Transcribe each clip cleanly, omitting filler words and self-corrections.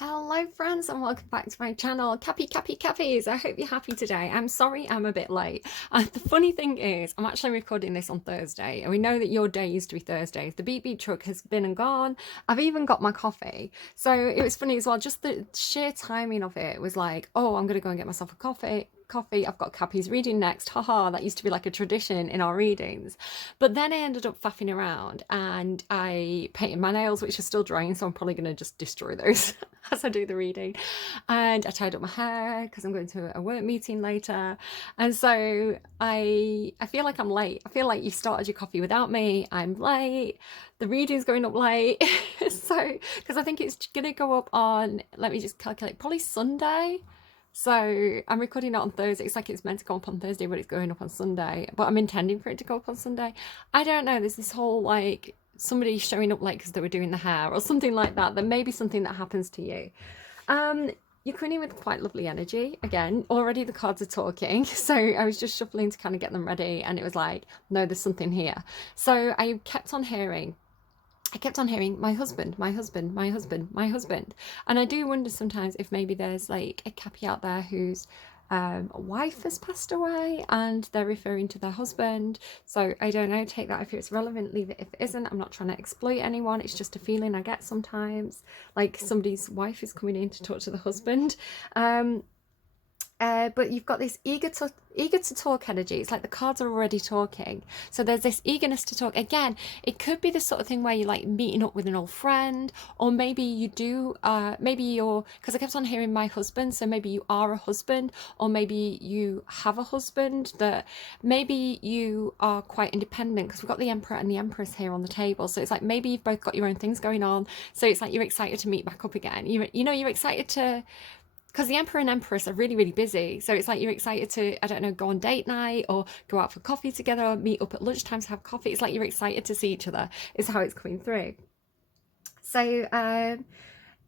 Hello friends and welcome back to my channel, Cappies. I hope you're happy today. I'm sorry I'm a bit late. The funny thing is I'm actually recording this on Thursday and we know that your day used to be Thursdays. The beep beep truck has been and gone. I've even got my coffee. So it was funny as well, just the sheer timing of it was like, oh, I'm gonna go and get myself a coffee. I've got Cappy's reading next. Haha, that used to be like a tradition in our readings. But then I ended up faffing around and I painted my nails, which are still drying, so I'm probably going to just destroy those as I do the reading. And I tied up my hair because I'm going to a work meeting later. And so I feel like I'm late. I feel like you started your coffee without me. I'm late. The reading's going up late. So, because I think it's going to go up on, let me just calculate, probably Sunday. So I'm recording it on Thursday. It's like it's meant to go up on Thursday, but it's going up on Sunday. But I'm intending for it to go up on Sunday. I don't know. There's this whole like somebody showing up late because they were doing the hair or something like that. There may be something that happens to you. You're coming in with quite lovely energy. Again, already the cards are talking. So I was just shuffling to kind of get them ready. And it was like, no, there's something here. So I kept on hearing my husband, my husband, my husband, my husband. And I do wonder sometimes if maybe there's like a Cappi out there whose wife has passed away and they're referring to their husband. So I don't know, take that if it's relevant, leave it if it isn't. I'm not trying to exploit anyone. It's just a feeling I get sometimes, like somebody's wife is coming in to talk to the husband. But you've got this eager to talk energy. It's like the cards are already talking. So there's this eagerness to talk. Again, it could be the sort of thing where you're like meeting up with an old friend, or maybe you do, maybe you're, because I kept on hearing my husband, so maybe you are a husband, or maybe you have a husband, that maybe you are quite independent, because we've got the Emperor and the Empress here on the table. So it's like maybe you've both got your own things going on. So it's like you're excited to meet back up again. You're excited to, because the Emperor and Empress are really, really busy. So it's like you're excited to, I don't know, go on date night or go out for coffee together or meet up at lunchtime to have coffee. It's like you're excited to see each other, is how it's coming through. So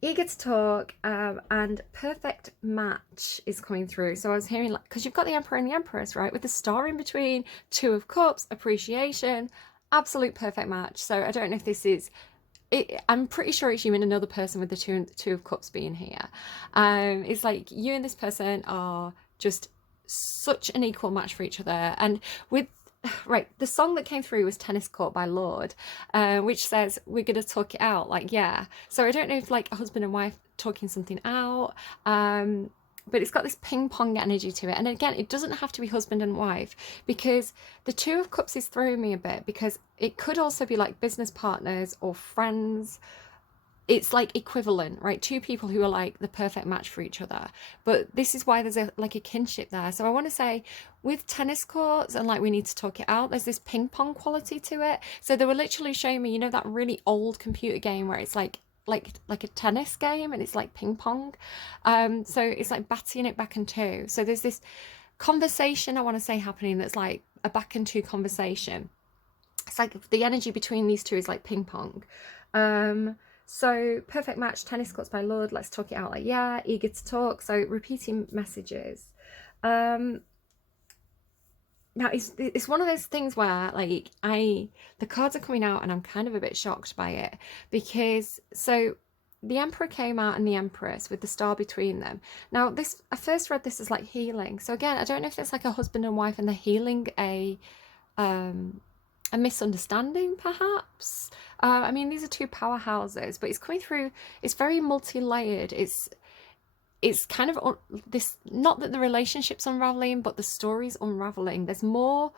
eager to talk, and perfect match is coming through. So I was hearing, like, because you've got the Emperor and the Empress, right, with the star in between, Two of Cups, appreciation, absolute perfect match. So I don't know if this is I'm pretty sure it's you and another person with the two of cups being here. It's like you and this person are just such an equal match for each other. And with right, the song that came through was Tennis Court by Lorde, which says we're gonna talk it out. Like, yeah. So I don't know if like a husband and wife talking something out. But it's got this ping pong energy to it. And again, it doesn't have to be husband and wife, because the Two of Cups is throwing me a bit, because it could also be like business partners or friends. It's like equivalent, right? Two people who are like the perfect match for each other. But this is why there's like a kinship there. So I want to say with tennis courts and like we need to talk it out, there's this ping pong quality to it. So they were literally showing me, that really old computer game where it's like a tennis game and it's like ping pong. So it's like batting it back and two. So there's this conversation, I want to say, happening that's like a back and two conversation. It's like the energy between these two is like ping pong. So perfect match, tennis courts by Lorde. Let's talk it out. Like, yeah, eager to talk. So repeating messages. Now it's one of those things where like the cards are coming out and I'm kind of a bit shocked by it, because so the Emperor came out and the Empress with the star between them. Now this, I first read this as like healing. So again, I don't know if it's like a husband and wife and they're healing a misunderstanding perhaps. I mean, these are two powerhouses, but it's coming through, it's very multi-layered. It's kind of this, not that the relationship's unraveling, but the story's unraveling. There's more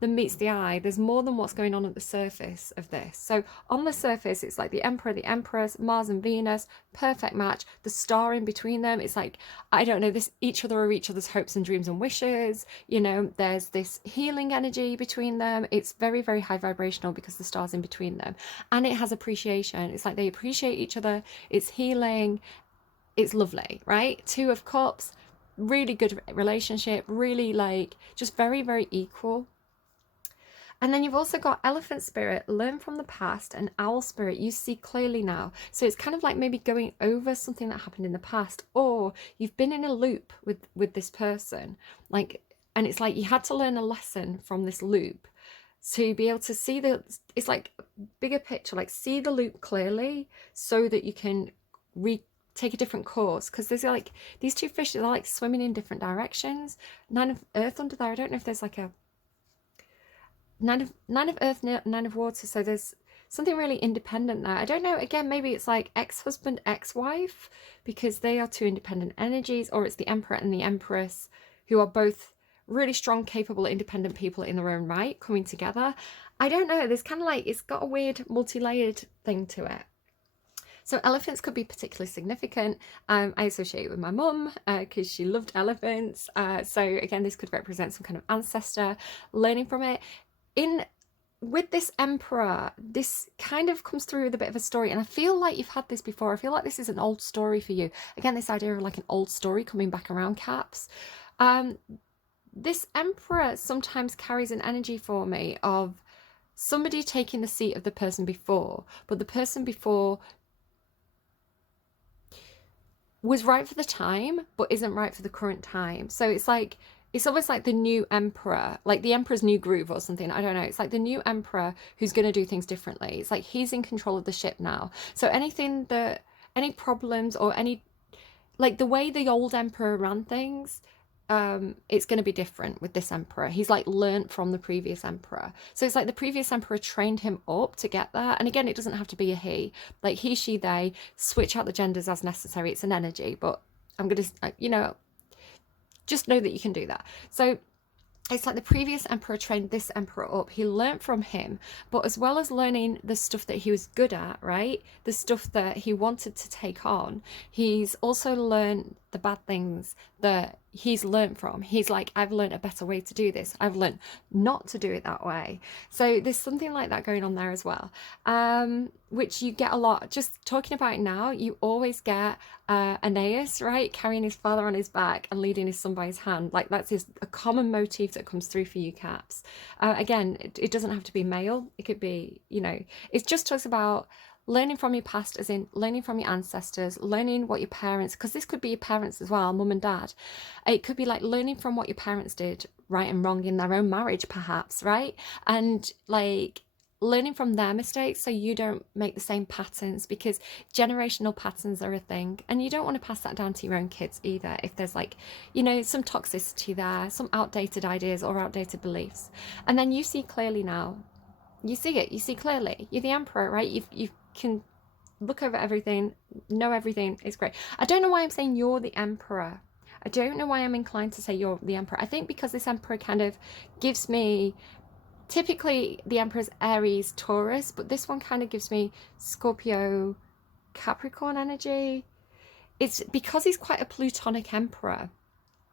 than meets the eye. There's more than what's going on at the surface of this. So on the surface, it's like the Emperor, the Empress, Mars and Venus, perfect match. The star in between them, it's like, I don't know, this each other are each other's hopes and dreams and wishes. There's this healing energy between them. It's very, very high vibrational because the star's in between them. And it has appreciation. It's like they appreciate each other. It's healing. It's lovely, right? Two of Cups, really good relationship, really like just very, very equal. And then you've also got Elephant Spirit, learn from the past, and Owl Spirit, you see clearly now. So it's kind of like maybe going over something that happened in the past, or you've been in a loop with this person, like, and it's like you had to learn a lesson from this loop to be able to see it's like bigger picture, like see the loop clearly so that you can take a different course, because there's like these two fish are like swimming in different directions. 9 of earth under there. I don't know if there's like a nine of earth, 9 of water, so there's something really independent there. I don't know, again, maybe it's like ex-husband, ex-wife, because they are two independent energies, or it's the emperor and the empress, who are both really strong, capable, independent people in their own right, coming together. I don't know, there's kind of like, it's got a weird multi-layered thing to it. So elephants could be particularly significant. I associate it with my mum because she loved elephants. So again, this could represent some kind of ancestor, learning from it. With this emperor, this kind of comes through with a bit of a story, and I feel like you've had this before. I feel like this is an old story for you. Again, this idea of like an old story coming back around, Caps. This emperor sometimes carries an energy for me of somebody taking the seat of the person before, but the person before was right for the time but isn't right for the current time. So it's like, it's almost like the new emperor, like the emperor's new groove or something. I don't know. It's like the new emperor who's going to do things differently. It's like he's in control of the ship now. So anything that, any problems or any, like the way the old emperor ran things, it's going to be different with this emperor. He's like learnt from the previous emperor. So it's like the previous emperor trained him up to get there. And again, it doesn't have to be a he. Like he, she, they, switch out the genders as necessary. It's an energy. But I'm going to, you know, just know that you can do that. So it's like the previous emperor trained this emperor up. He learnt from him, but as well as learning the stuff that he was good at, right? The stuff that he wanted to take on, he's also learned the bad things that he's learnt from. He's like, I've learned a better way to do this. I've learned not to do it that way. So there's something like that going on there as well, which you get a lot. Just talking about it now, you always get Aeneas, right, carrying his father on his back and leading his son by his hand. Like that's a common motif that comes through for you, Caps. Again, it doesn't have to be male. It could be, you know, it just talks about learning from your past, as in learning from your ancestors, learning what your parents, because this could be your parents as well, mum and dad. It could be like learning from what your parents did right and wrong in their own marriage, perhaps, right? And like learning from their mistakes so you don't make the same patterns, because generational patterns are a thing, and you don't want to pass that down to your own kids either if there's like, you know, some toxicity there, some outdated ideas or outdated beliefs. And then you see clearly now, you see it, you see clearly, you're the emperor, right? You can look over everything, know everything. It's great. I don't know why I'm saying you're the emperor. I don't know why I'm inclined to say you're the emperor. I think because this emperor kind of gives me, typically the emperor's Aries, Taurus, but this one kind of gives me Scorpio, Capricorn energy. It's because he's quite a plutonic emperor.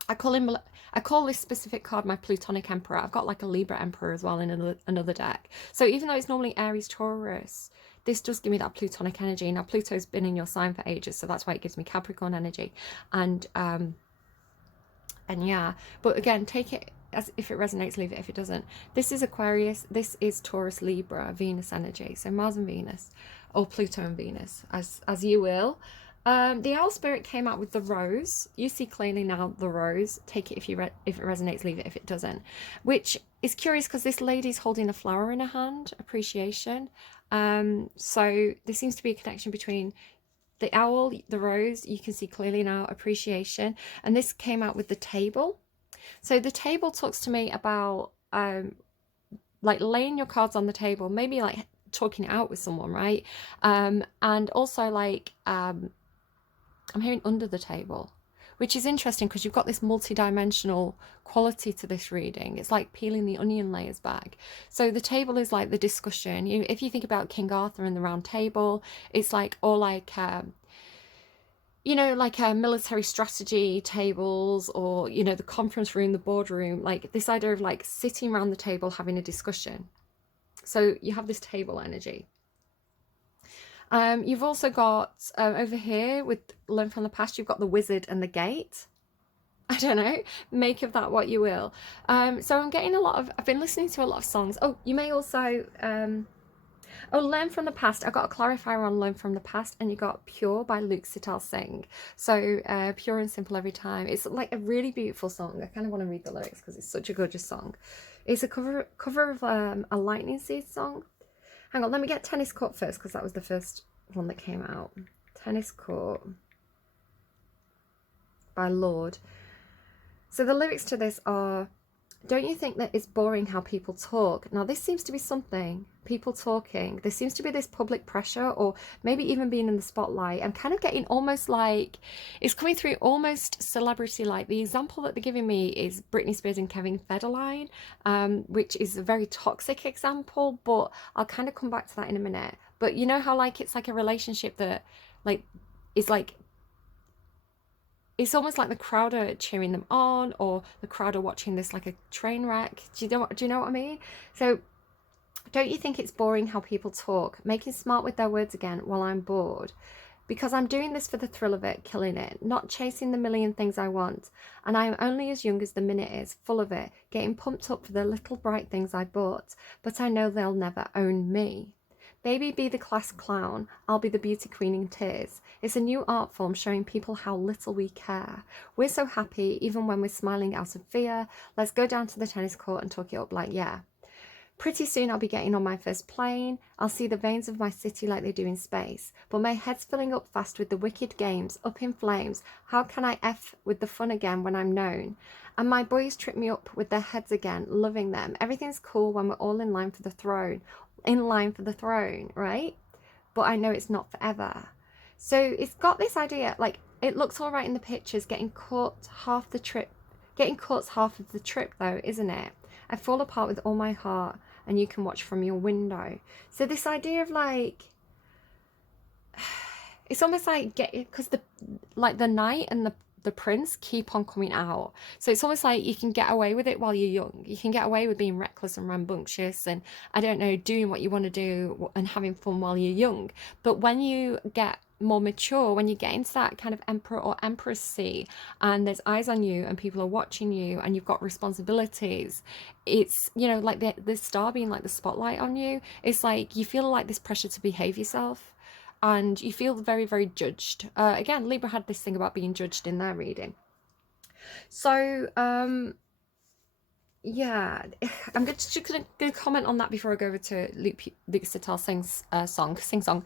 I call this specific card my plutonic emperor. I've got like a Libra emperor as well in another deck. So even though it's normally Aries, Taurus, this does give me that plutonic energy. Now Pluto's been in your sign for ages, so that's why it gives me Capricorn energy. And yeah, but again, take it as if it resonates, leave it if it doesn't. This is Aquarius, this is Taurus, Libra, Venus energy. So Mars and Venus, or Pluto and Venus, as you will. The owl spirit came out with the rose. You see clearly now the rose. Take it if it resonates, leave it if it doesn't. Which is curious because this lady's holding a flower in her hand, appreciation. So there seems to be a connection between the owl, the rose, you can see clearly now, appreciation. And this came out with the table. So the table talks to me about like laying your cards on the table, maybe like talking it out with someone, right? And also like I'm hearing under the table, which is interesting because you've got this multi-dimensional quality to this reading. It's like peeling the onion layers back. So the table is like the discussion. If you think about King Arthur and the Round Table, it's like, or like, you know, like military strategy tables, or, you know, the conference room, the boardroom, like this idea of like sitting around the table having a discussion. So you have this table energy. You've also got over here with Learn from the Past, you've got the Wizard and the Gate. I don't know, make of that what you will. So I'm getting I've been listening to a lot of songs. Oh, you may also, Learn from the Past. I got a clarifier on Learn from the Past, and you got Pure by Sital Singh. So pure and simple every time. It's like a really beautiful song. I kind of want to read the lyrics because it's such a gorgeous song. It's a cover of a Lightning Seed song. Hang on, let me get Tennis Court first because that was the first one that came out. Tennis Court. by Lorde. So the lyrics to this are, don't you think that it's boring how people talk? Now, this seems to be something, people talking. There seems to be this public pressure, or maybe even being in the spotlight. I'm kind of getting almost like, it's coming through almost celebrity-like. The example that they're giving me is Britney Spears and Kevin Federline, which is a very toxic example, but I'll kind of come back to that in a minute. But you know how like it's like a relationship that like is like, it's almost like the crowd are cheering them on, or the crowd are watching this like a train wreck. Do you know what I mean? So don't you think it's boring how people talk, making smart with their words again while I'm bored? Because I'm doing this for the thrill of it, killing it, not chasing the million things I want. And I am only as young as the minute is, full of it, getting pumped up for the little bright things I bought. But I know they'll never own me. Baby be the class clown, I'll be the beauty queen in tears. It's a new art form showing people how little we care. We're so happy even when we're smiling out of fear. Let's go down to the tennis court and talk it up like yeah. Pretty soon I'll be getting on my first plane. I'll see the veins of my city like they do in space. But my head's filling up fast with the wicked games, up in flames. How can I F with the fun again when I'm known? And my boys trip me up with their heads again, loving them. Everything's cool when we're all in line for the throne. In line for the throne, right? But I know it's not forever. So it's got this idea, like it looks all right in the pictures, getting caught half of the trip though, isn't it? I fall apart with all my heart and you can watch from your window. So this idea of like, it's almost like because the knight and the prince keep on coming out. So it's almost like you can get away with it while you're young. You can get away with being reckless and rambunctious and, I don't know, doing what you want to do and having fun while you're young. But when you get more mature, when you get into that kind of emperor or empress seat and there's eyes on you and people are watching you and you've got responsibilities, it's, you know, like the star being like the spotlight on you. It's like you feel like this pressure to behave yourself. And you feel very, very judged. Again, Libra had this thing about being judged in their reading. So, yeah, I'm just going to comment on that before I go over to Luke Sital Singh's Sing Song.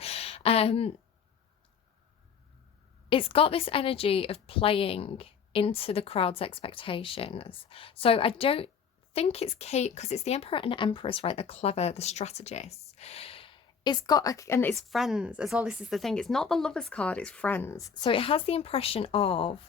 It's got this energy of playing into the crowd's expectations. So I don't think it's Kate, because it's the Emperor and Empress, right? They're clever, the strategists. It's got, and it's friends as well. This is the thing. It's not the lovers card, it's friends. So it has the impression of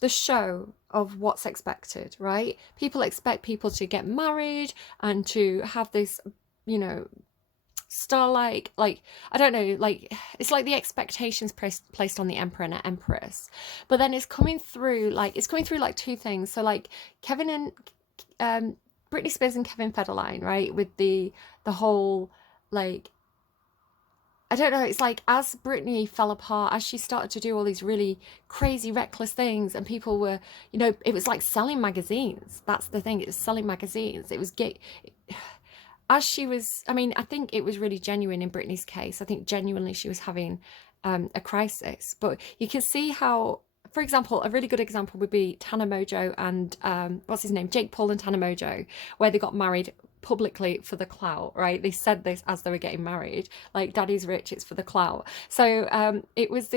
the show of what's expected, right? People expect people to get married and to have this, you know, star-like, like, I don't know, like, it's like the expectations placed on the Emperor and Empress. But then it's coming through like two things. So like Kevin and Britney Spears and Kevin Federline, right? With the whole, like, I don't know, it's like as Britney fell apart, as she started to do all these really crazy, reckless things, and people were, you know, it was like selling magazines. That's the thing, it was selling magazines. It was as she was, I mean, I think it was really genuine in Britney's case. I think genuinely she was having a crisis. But you can see how, for example, a really good example would be Tana Mojo and what's his name, Jake Paul and Tana Mojo, where they got married publicly for the clout, right? They said this as they were getting married, like, daddy's rich, it's for the clout. So it was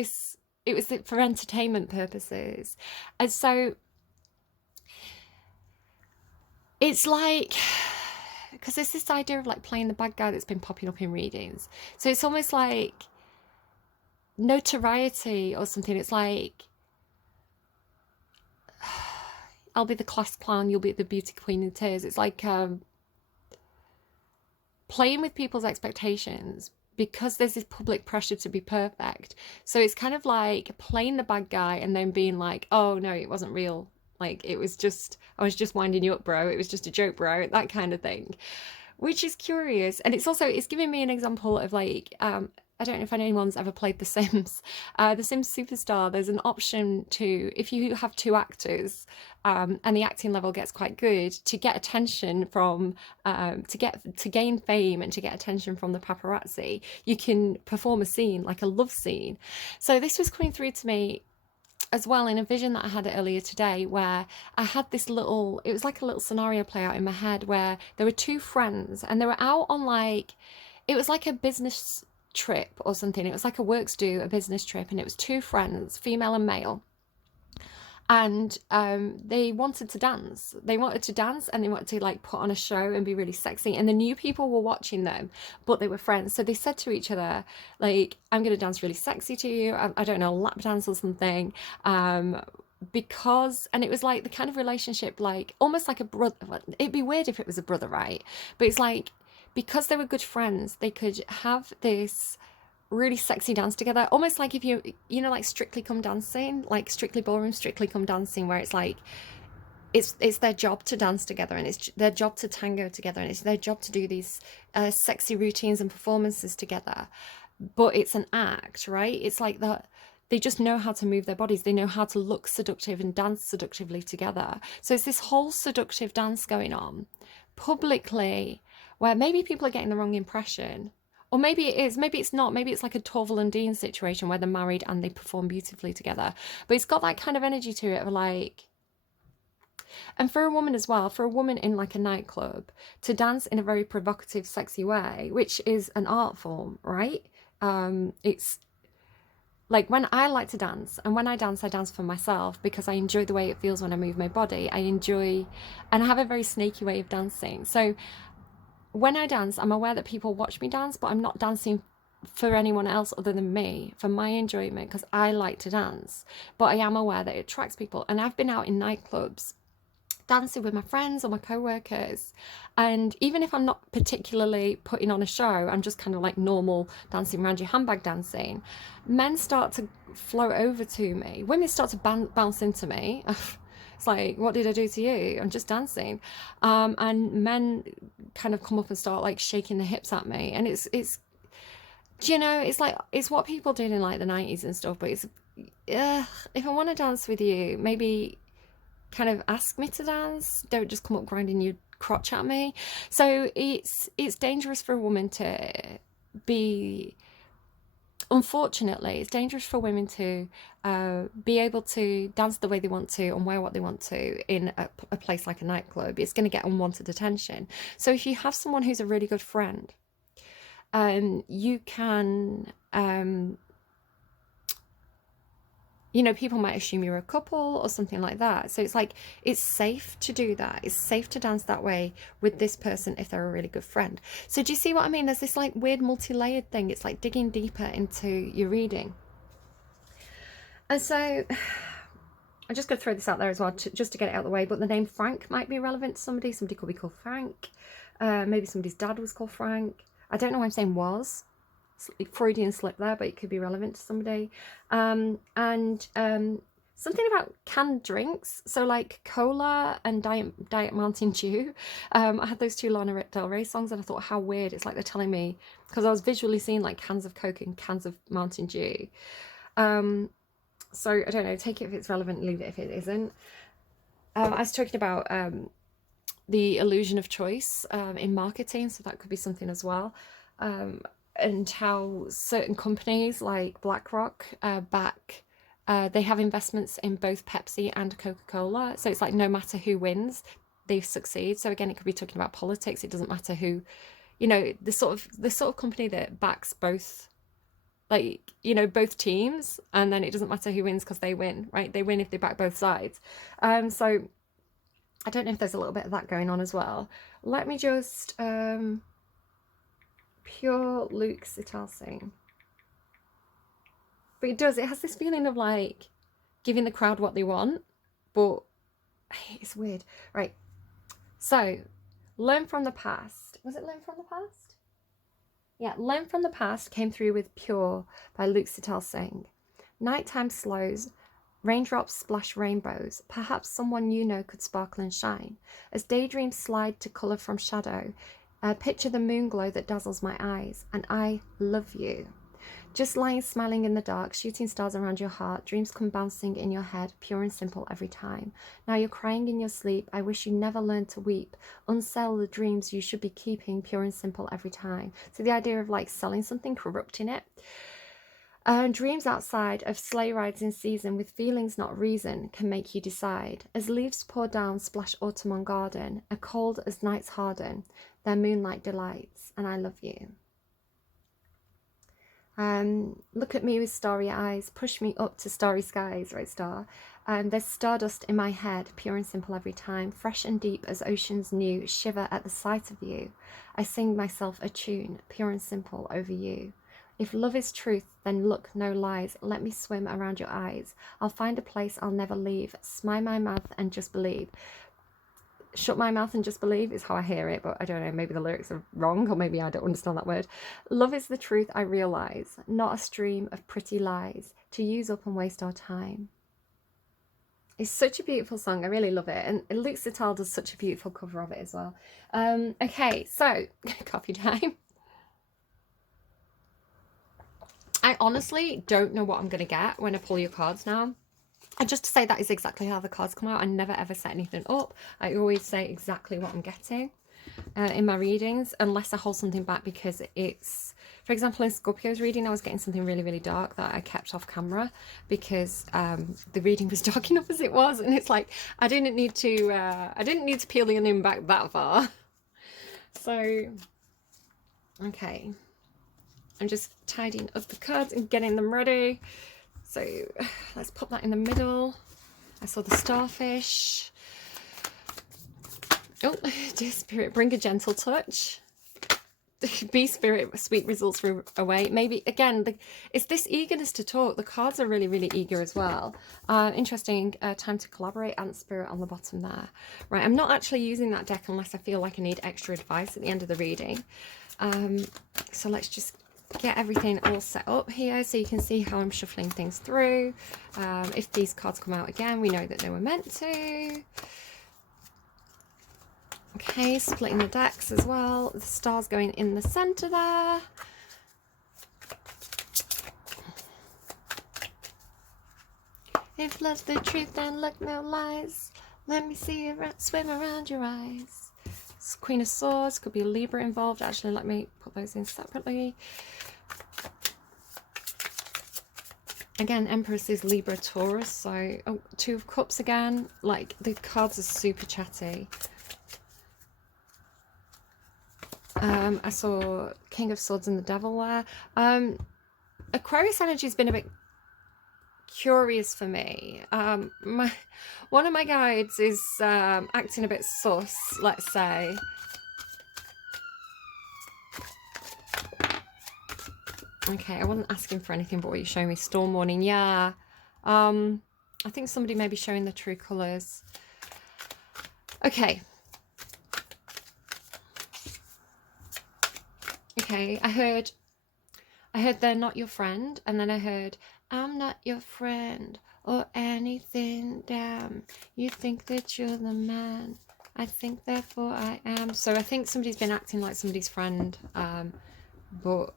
for entertainment purposes. And so it's like, because there's this idea of like playing the bad guy that's been popping up in readings. So it's almost like notoriety or something. It's like, I'll be the class clown, you'll be the beauty queen in tears. It's like playing with people's expectations because there's this public pressure to be perfect. So it's kind of like playing the bad guy and then being like, oh no, it wasn't real. Like, it was just, I was just winding you up, bro. It was just a joke, bro. That kind of thing, which is curious. And it's giving me an example of like, I don't know if anyone's ever played The Sims. The Sims Superstar, there's an option to, if you have two actors and the acting level gets quite good, to get attention from, to gain fame and to get attention from the paparazzi, you can perform a scene, like a love scene. So this was coming through to me as well in a vision that I had earlier today, where I had this little, it was like a little scenario play out in my head where there were two friends and they were out on like, it was like a business trip or something. It was like a works do, a business trip, and it was 2 friends, female and male. And they wanted to dance. They wanted to dance, and they wanted to like put on a show and be really sexy. And the new people were watching them, but they were friends. So they said to each other, like, I'm going to dance really sexy to you. I don't know, lap dance or something. Because, and it was like the kind of relationship, like almost like a brother. It'd be weird if it was a brother, right? But it's like, because they were good friends, they could have this really sexy dance together, almost like if you know, like Strictly Come Dancing, like Strictly Ballroom, Strictly Come Dancing, where it's like it's their job to dance together, and it's their job to tango together, and it's their job to do these sexy routines and performances together. But it's an act, right? It's like that. They just know how to move their bodies. They know how to look seductive and dance seductively together. So it's this whole seductive dance going on publicly, where maybe people are getting the wrong impression. Or maybe it is, maybe it's not. Maybe it's like a Torval and Dean situation where they're married and they perform beautifully together. But it's got that kind of energy to it of like, and for a woman as well, for a woman in like a nightclub, to dance in a very provocative, sexy way, which is an art form, right? It's like when I like to dance, and when I dance for myself because I enjoy the way it feels when I move my body. I enjoy, and I have a very snaky way of dancing. So when I dance, I'm aware that people watch me dance, but I'm not dancing for anyone else other than me, for my enjoyment, because I like to dance. But I am aware that it attracts people. And I've been out in nightclubs dancing with my friends or my co-workers, and even if I'm not particularly putting on a show, I'm just kind of like normal dancing around your handbag dancing, men start to float over to me, women start to bounce into me. It's like, what did I do to you? I'm just dancing. And men kind of come up and start like shaking their hips at me, and it's you know, it's like, it's what people did in like the 90s and stuff. But it's if I want to dance with you, maybe kind of ask me to dance. Don't just come up grinding your crotch at me. So it's dangerous for a woman to be, unfortunately, it's dangerous for women to be able to dance the way they want to and wear what they want to in a place like a nightclub. It's going to get unwanted attention. So if you have someone who's a really good friend, you can you know, people might assume you're a couple or something like that. So it's like, it's safe to do that. It's safe to dance that way with this person if they're a really good friend. So do you see what I mean? There's this like weird multi-layered thing. It's like digging deeper into your reading. And so I'm just going to throw this out there as well, just to get it out of the way. But the name Frank might be relevant to somebody. Somebody could be called Frank. Maybe somebody's dad was called Frank. I don't know why I'm saying was. Freudian slip there, but it could be relevant to somebody. Something about canned drinks, so like cola and Diet Mountain Dew. I had those 2 Lana Del Rey songs, and I thought, how weird. It's like they're telling me, because I was visually seeing like cans of Coke and cans of Mountain Dew. So I don't know, take it if it's relevant, leave it if it isn't. I was talking about the illusion of choice in marketing, so that could be something as well. And how certain companies like BlackRock they have investments in both Pepsi and Coca-Cola. So it's like no matter who wins, they succeed. So again, it could be talking about politics. It doesn't matter who, you know, the sort of company that backs both, like, you know, both teams, and then it doesn't matter who wins because they win, right? They win if they back both sides. So I don't know if there's a little bit of that going on as well. Let me just pure Luke Sital Singh. But it has this feeling of like giving the crowd what they want, but it's weird. Right, so learn from the past. Was it learn from the past? Yeah, learn from the past came through with Pure by Luke Sital Singh. Nighttime slows, raindrops splash rainbows. Perhaps someone you know could sparkle and shine. As daydreams slide to colour from shadow, picture the moon glow that dazzles my eyes, and I love you. Just lying smiling in the dark, shooting stars around your heart, dreams come bouncing in your head, pure and simple every time. Now you're crying in your sleep, I wish you never learned to weep. Unsell the dreams you should be keeping, pure and simple every time. So the idea of like selling something, corrupting it. Dreams outside of sleigh rides in season with feelings not reason can make you decide. As leaves pour down, splash autumn on garden, a cold as nights harden, their moonlight delights, and I love you. Look at me with starry eyes, push me up to starry skies, right, star? There's stardust in my head, pure and simple every time, fresh and deep as oceans new, shiver at the sight of you. I sing myself a tune, pure and simple over you. If love is truth, then look, no lies, let me swim around your eyes. I'll find a place I'll never leave, smile my mouth and just believe. Shut my mouth and just believe is how I hear it, but I don't know, maybe the lyrics are wrong, or maybe I don't understand that word. Love is the truth I realise, not a stream of pretty lies to use up and waste our time. It's such a beautiful song. I really love it, and Luke Sital does such a beautiful cover of it as well. Okay, so coffee time. I honestly don't know what I'm going to get when I pull your cards now. And just to say, that is exactly how the cards come out. I never ever set anything up. I always say exactly what I'm getting in my readings, unless I hold something back because it's, for example, in Scorpio's reading, I was getting something really, really dark that I kept off camera because the reading was dark enough as it was, and it's like I didn't need to peel the onion back that far. So, okay, I'm just tidying up the cards and getting them ready. So let's pop that in the middle. I saw the starfish. Oh, dear spirit, bring a gentle touch. Be spirit, sweet results away. Maybe, again, it's this eagerness to talk. The cards are really, really eager as well. Interesting, time to collaborate, and spirit on the bottom there. Right, I'm not actually using that deck unless I feel like I need extra advice at the end of the reading. So let's just get everything all set up here so you can see how I'm shuffling things through. If these cards come out again, we know that they were meant to. Okay, splitting the decks as well. The stars going in the center there. If love's the truth, then look, no lies. Let me see you swim around your eyes. It's Queen of Swords, could be a Libra involved. Actually, let me put those in separately. Again, Empress is Libra, Taurus, so Two of Cups again. Like, the cards are super chatty. I saw King of Swords and the Devil there. Aquarius energy has been a bit curious for me. One of my guides is acting a bit sus, let's say. Okay, I wasn't asking for anything, but what you're showing me, storm warning, yeah. I think somebody may be showing the true colours. Okay. Okay, I heard they're not your friend, and then I heard, I'm not your friend, or anything, damn. You think that you're the man, I think therefore I am. So I think somebody's been acting like somebody's friend, but...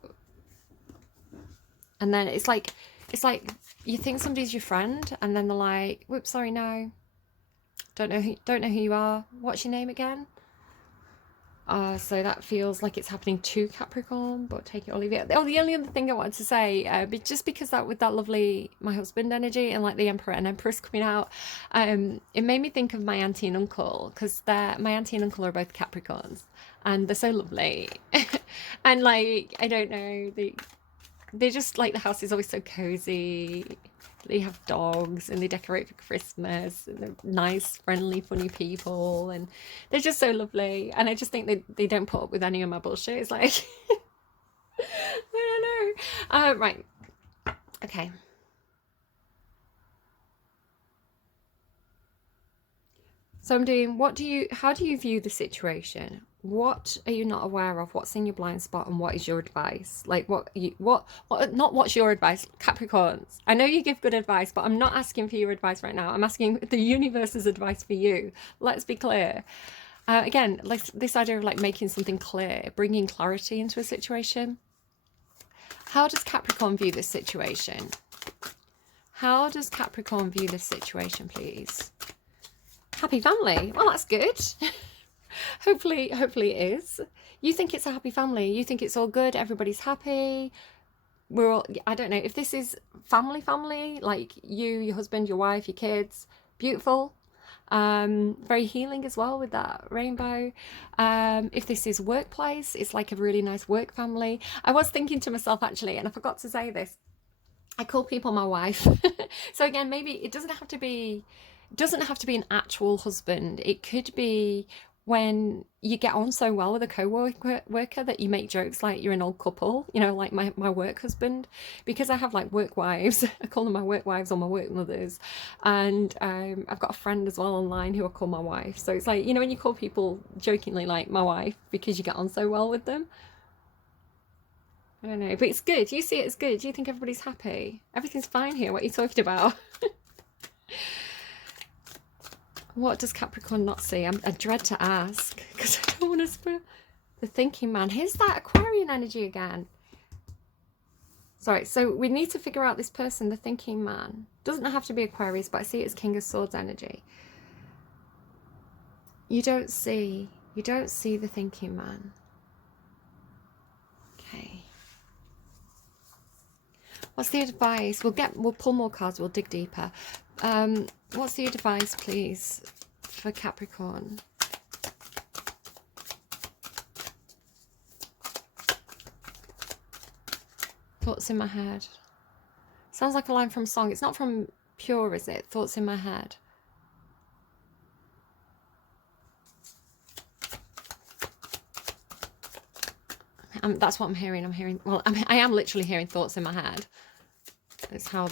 And then it's like you think somebody's your friend, and then they're like, whoops, sorry, no. Don't know who you are. What's your name again? So that feels like it's happening to Capricorn, but take it or leave it. Oh, the only other thing I wanted to say, just because that with that lovely my husband energy and like the Emperor and Empress coming out, it made me think of my auntie and uncle, because my auntie and uncle are both Capricorns, and they're so lovely. And like, I don't know, they just like, the house is always so cozy. They have dogs and they decorate for Christmas, and they're nice, friendly, funny people, and they're just so lovely. And I just think they don't put up with any of my bullshit. It's like, I don't know. Right. Okay. So I'm doing, how do you view the situation? What are you not aware of? What's in your blind spot, and what is your advice? Like, not what's your advice, Capricorns? I know you give good advice, but I'm not asking for your advice right now. I'm asking the universe's advice for you. Let's be clear. Again, like this idea of like making something clear, bringing clarity into a situation. How does Capricorn view this situation? How does Capricorn view this situation, please? Happy family. Well, that's good. Hopefully it is. You think it's a happy family. You think it's all good. Everybody's happy. We're all, I don't know, if this is family, like you, your husband, your wife, your kids, beautiful. Very healing as well with that rainbow. If this is workplace, it's like a really nice work family. I was thinking to myself actually, and I forgot to say this, I call people my wife. So again, maybe it doesn't have to be an actual husband. It could be when you get on so well with a co-worker that you make jokes like you're an old couple, you know, like my work husband, because I have like work wives. I call them my work wives or my work mothers. And I've got a friend as well online who I call my wife. So it's like, you know, when you call people jokingly like my wife because you get on so well with them. I don't know, but it's good. You see it as good. Do you think everybody's happy? Everything's fine here. What are you talking about? What does Capricorn not see? I dread to ask because I don't want to spoil the thinking man. Here's that Aquarian energy again. Sorry, so we need to figure out this person, the thinking man. Doesn't have to be Aquarius, but I see it as King of Swords energy. You don't see the thinking man. Okay. What's the advice? We'll pull more cards, we'll dig deeper. What's the advice, please, for Capricorn? Thoughts in my head. Sounds like a line from a song. It's not from Pure, is it? Thoughts in my head. That's what I'm hearing. I am literally hearing thoughts in my head. That's how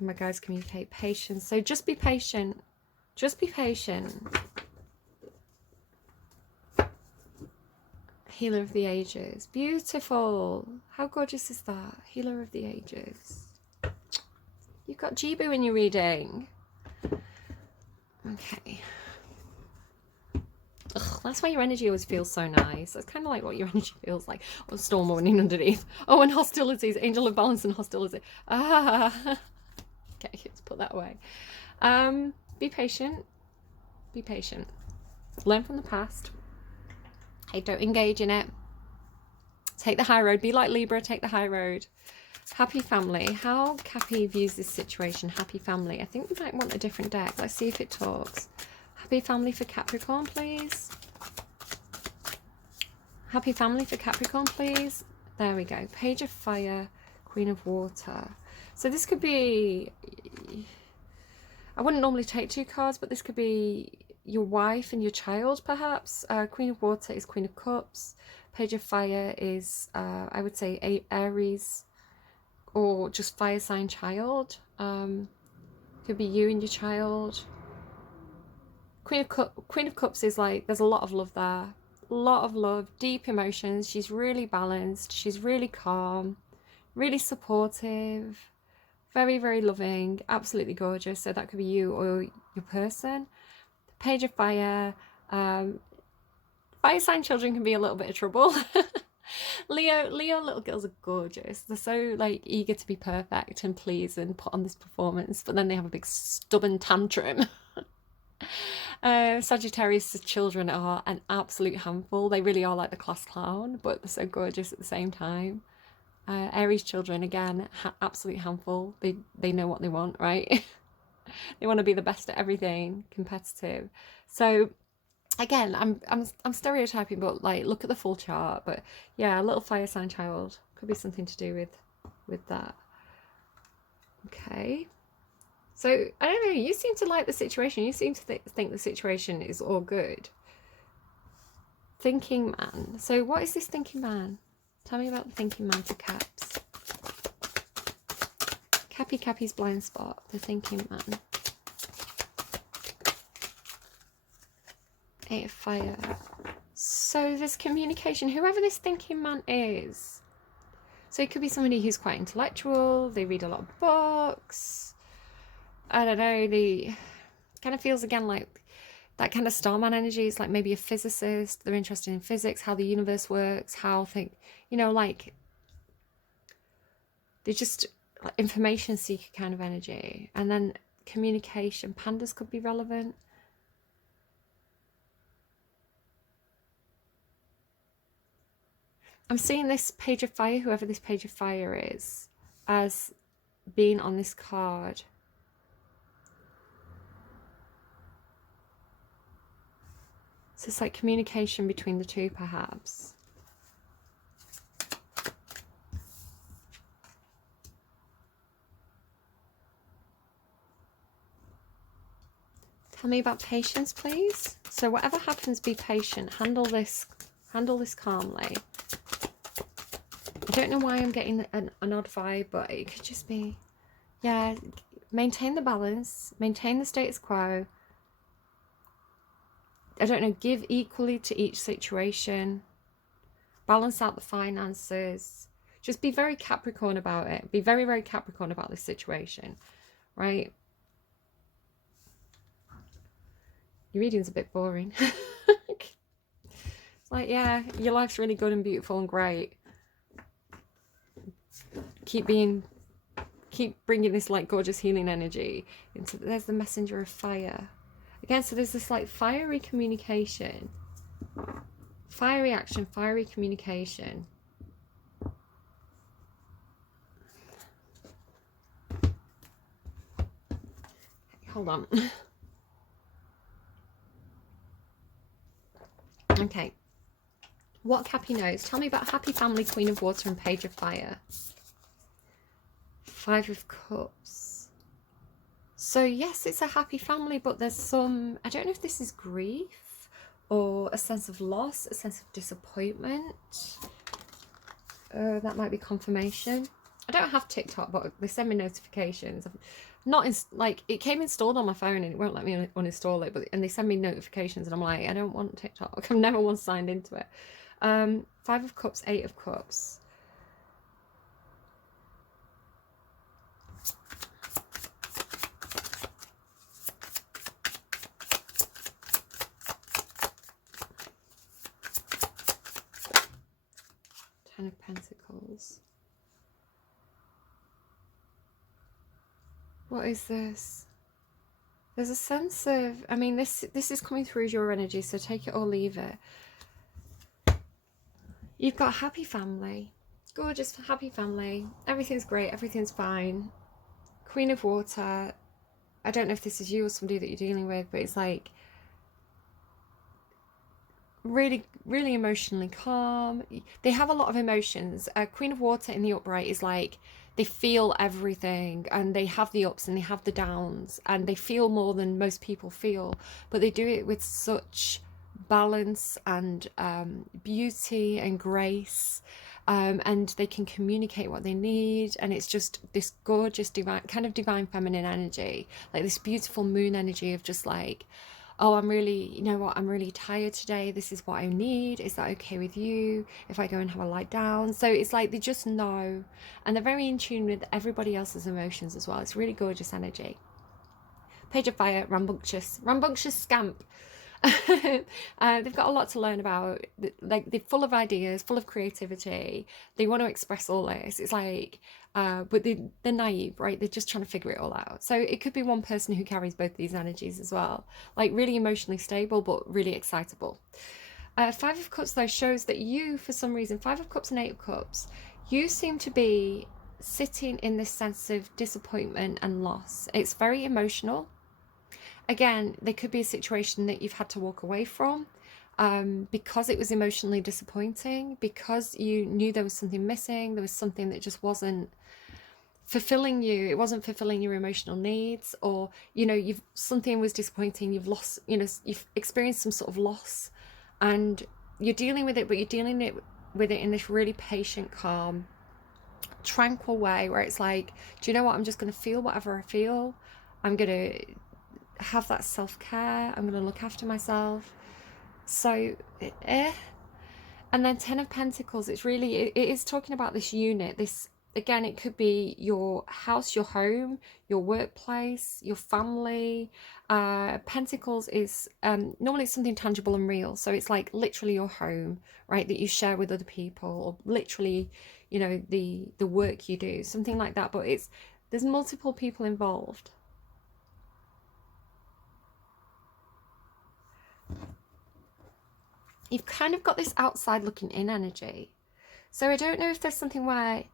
my guys communicate. Patience. So just be patient. Just be patient. Healer of the Ages. Beautiful. How gorgeous is that? Healer of the Ages. You've got Jibu in your reading. Okay. Ugh, that's why your energy always feels so nice. That's kind of like what your energy feels like. Oh, storm warning underneath. Oh, and hostilities. Angel of balance and hostility. Ah. Okay, let's put that away. Be patient. Be patient. Learn from the past. Hey, don't engage in it. Take the high road. Be like Libra. Take the high road. Happy family. How Cappi views this situation. Happy family. I think we might want a different deck. Let's see if it talks. Happy family for Capricorn, please. Happy family for Capricorn, please. There we go. Page of Fire, Queen of Water. So this could be... I wouldn't normally take two cards, but this could be your wife and your child, perhaps. Queen of Water is Queen of Cups. Page of Fire is, I would say, Aries or just fire sign child. Could be you and your child. Queen of Cups is like, there's a lot of love there. A lot of love, deep emotions. She's really balanced. She's really calm, really supportive, very, very loving, absolutely gorgeous. So that could be you or your person. Page of Fire. Fire sign children can be a little bit of trouble. Leo little girls are gorgeous. They're so like eager to be perfect and please and put on this performance, but then they have a big stubborn tantrum. Sagittarius children are an absolute handful. They really are like the class clown, but they're so gorgeous at the same time. Aries children, again, absolute handful. They know what they want, right? They want to be the best at everything, competitive. So again, I'm stereotyping, but like look at the full chart. But yeah, a little fire sign child could be something to do with that. Okay. So, I don't know, you seem to like the situation. You seem to think the situation is all good. Thinking man. So, what is this thinking man? Tell me about the thinking man for Caps. Cappi's blind spot. The thinking man. Eight of Fire. So, there's communication. Whoever this thinking man is. So, it could be somebody who's quite intellectual. They read a lot of books. I don't know, the kind of feels again like that kind of starman energy. It's like maybe a physicist. They're interested in physics, how the universe works, how you know, like they're just like information seeker kind of energy. And then communication. Pandas could be relevant. I'm seeing this Page of Fire, whoever this Page of Fire is, as being on this card. So it's like communication between the two, perhaps. Tell me about patience, please. So whatever happens, be patient. Handle this calmly. I don't know why I'm getting an odd vibe, but it could just be, yeah, maintain the balance, maintain the status quo. I don't know, give equally to each situation. Balance out the finances. Just be very Capricorn about it. Be very, very Capricorn about this situation, right? Your reading's a bit boring. It's like, yeah, your life's really good and beautiful and great. Keep bringing this like gorgeous healing energy into. There's the messenger of fire again. So there's this like fiery communication, fiery action, fiery communication. Hold on. Okay. What Cappi knows? Tell me about happy family, Queen of Water, and Page of Fire. Five of Cups. So yes, it's a happy family, but there's some, I don't know if this is grief or a sense of loss, a sense of disappointment. That might be confirmation. I don't have TikTok, but they send me notifications. Not in, like, it came installed on my phone and it won't let me uninstall it, but and they send me notifications and I'm like, I don't want TikTok. I've never once signed into it. Five of Cups, Eight of Cups. Ten of Pentacles. What is this? There's a sense of, I mean, this is coming through as your energy, so take it or leave it. You've got a happy family. Gorgeous, happy family. Everything's great. Everything's fine. Queen of Water. I don't know if this is you or somebody that you're dealing with, but it's like really, really emotionally calm. They have a lot of emotions. Queen of Water in the upright is like they feel everything, and they have the ups and they have the downs, and they feel more than most people feel, but they do it with such balance and beauty and grace, and they can communicate what they need, and it's just this gorgeous divine feminine energy, like this beautiful moon energy of just like, oh, I'm really, you know what, I'm really tired today. This is what I need. Is that okay with you if I go and have a lie down? So it's like they just know, and they're very in tune with everybody else's emotions as well. It's really gorgeous energy. Page of Fire, rambunctious scamp. They've got a lot to learn about. Like, they're full of ideas, full of creativity. They want to express all this. It's like, but they're naive, right? They're just trying to figure it all out. So it could be one person who carries both these energies as well. Like, really emotionally stable, but really excitable. Five of Cups, though, shows that you, for some reason, Five of Cups and Eight of Cups, you seem to be sitting in this sense of disappointment and loss. It's very emotional. Again, there could be a situation that you've had to walk away from because it was emotionally disappointing, because you knew there was something missing, there was something that just wasn't fulfilling you, it wasn't fulfilling your emotional needs, or, you know, something was disappointing, you've lost, you know, you've experienced some sort of loss, and you're dealing with it, but you're dealing with it in this really patient, calm, tranquil way, where it's like, do you know what, I'm just going to feel whatever I feel. I'm going to have that self-care. I'm going to look after myself. So, and then Ten of Pentacles, it's really, it is talking about this unit. This, again, it could be your house, your home, your workplace, your family. Pentacles is normally it's something tangible and real. So it's like literally your home, right, that you share with other people, or literally, you know, the work you do, something like that. But there's multiple people involved. You've kind of got this outside looking in energy. So I don't know if there's something where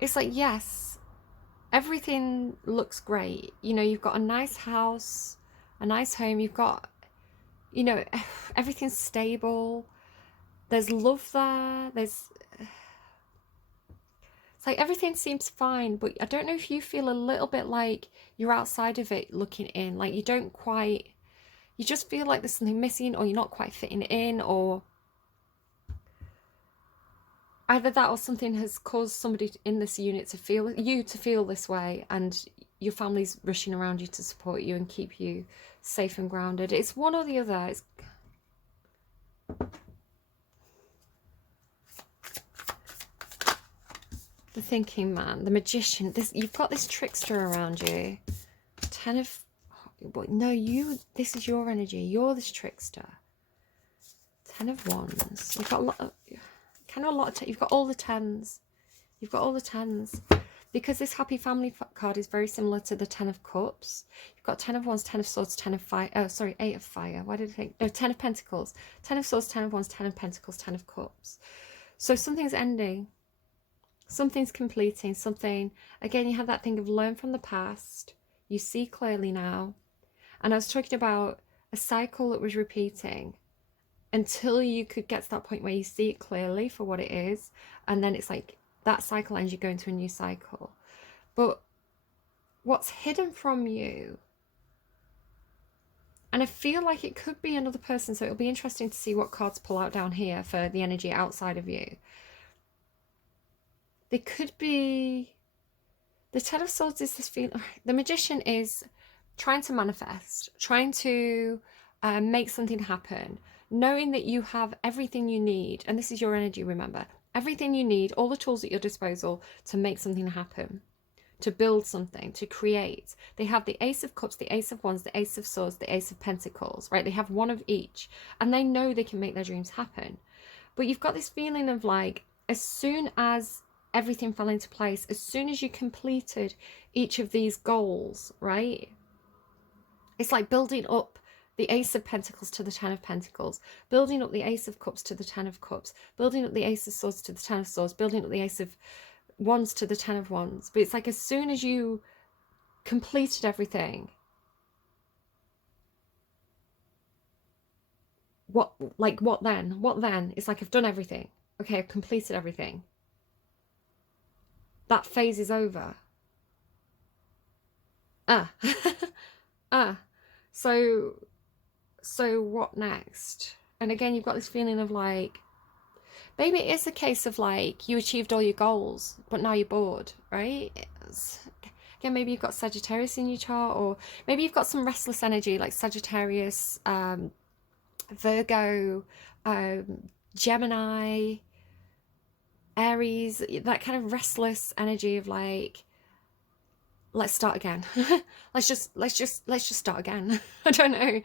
it's like, yes, everything looks great. You know, you've got a nice house, a nice home. You've got, you know, everything's stable. There's love there. It's like everything seems fine, but I don't know if you feel a little bit like you're outside of it looking in. Like you just feel like there's something missing, or you're not quite fitting in, or either that or something has caused somebody in this unit to feel this way, and your family's rushing around you to support you and keep you safe and grounded. It's one or the other. It's the thinking man, the magician. You've got this trickster around you. This is your energy. You're this trickster. 10 of Wands. You've got you've got all the 10s. You've got all the 10s. Because this happy family card is very similar to the 10 of Cups. You've got 10 of Wands, 10 of Swords, 10 of Fire. Oh, sorry, 8 of Fire. Why did I think? No, 10 of Pentacles. 10 of Swords, 10 of Wands, 10 of Pentacles, 10 of Cups. So something's ending. Something's completing. Something. Again, you have that thing of learn from the past. You see clearly now. And I was talking about a cycle that was repeating until you could get to that point where you see it clearly for what it is. And then it's like that cycle ends, you go into a new cycle. But what's hidden from you, and I feel like it could be another person, so it'll be interesting to see what cards pull out down here for the energy outside of you. They could be... The 10 of Swords is this feeling... The Magician is trying to manifest, trying to make something happen, knowing that you have everything you need, and this is your energy, remember, everything you need, all the tools at your disposal to make something happen, to build something, to create. They have the Ace of Cups, the Ace of Wands, the Ace of Swords, the Ace of Pentacles, right? They have one of each, and they know they can make their dreams happen. But you've got this feeling of like, as soon as everything fell into place, as soon as you completed each of these goals, right? It's like building up the Ace of Pentacles to the 10 of Pentacles, building up the Ace of Cups to the 10 of Cups, building up the Ace of Swords to the 10 of Swords, building up the Ace of Wands to the 10 of Wands. But it's like as soon as you completed everything, what then? What then? It's like, I've done everything. Okay, I've completed everything. That phase is over. So what next? And again, you've got this feeling of like, maybe it is a case of like, you achieved all your goals, but now you're bored, right? Again, maybe you've got Sagittarius in your chart, or maybe you've got some restless energy like Sagittarius, Virgo, Gemini, Aries, that kind of restless energy of like, let's start again. let's just start again. I don't know.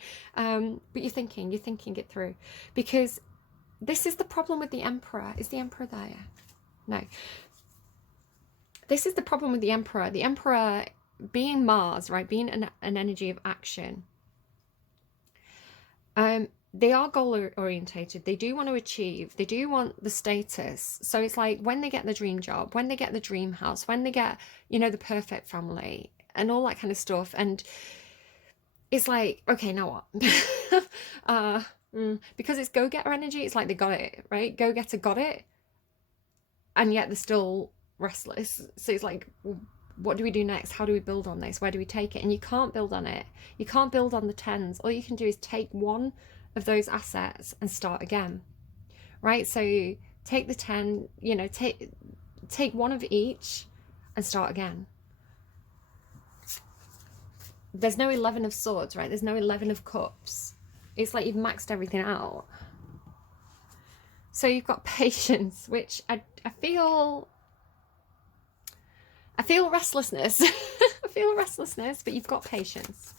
But you're thinking it through, because this is the problem with the Emperor. Is the Emperor there? No. This is the problem with the Emperor. The Emperor being Mars, right? Being an energy of action. They are goal orientated. They do want to achieve. They do want the status. So it's like when they get the dream job, when they get the dream house, when they get, you know, the perfect family and all that kind of stuff. And it's like, okay, now what? Because it's go-getter energy. It's like they got it, right? Go-getter got it. And yet they're still restless. So it's like, what do we do next? How do we build on this? Where do we take it? And you can't build on it. You can't build on the 10s. All you can do is take one of those assets and start again, right? So take the 10, you know, take one of each and start again. There's no 11 of Swords, right? There's no 11 of Cups. It's like you've maxed everything out. So you've got patience, which I feel restlessness. I feel restlessness, but you've got patience.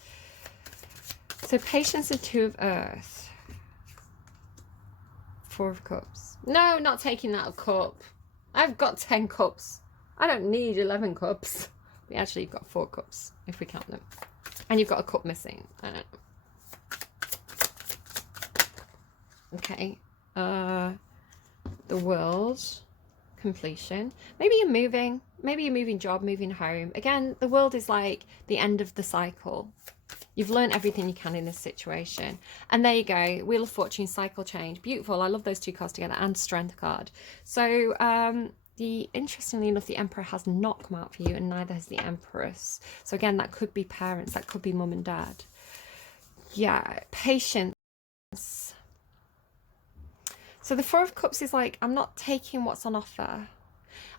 So patience and 2 of Earth. 4 of Cups. No, not taking that cup. I've got 10 cups. I don't need 11 cups. We actually, you've got 4 cups, if we count them. And you've got a cup missing. I don't know. Okay. The World. Completion. Maybe you're moving. Maybe you're moving job, moving home. Again, the World is like the end of the cycle. You've learned everything you can in this situation. And there you go. Wheel of Fortune, cycle change. Beautiful. I love those two cards together, and Strength card. So interestingly enough, the Emperor has not come out for you, and neither has the Empress. So again, that could be parents. That could be mum and dad. Yeah, patience. So the Four of Cups is like, I'm not taking what's on offer.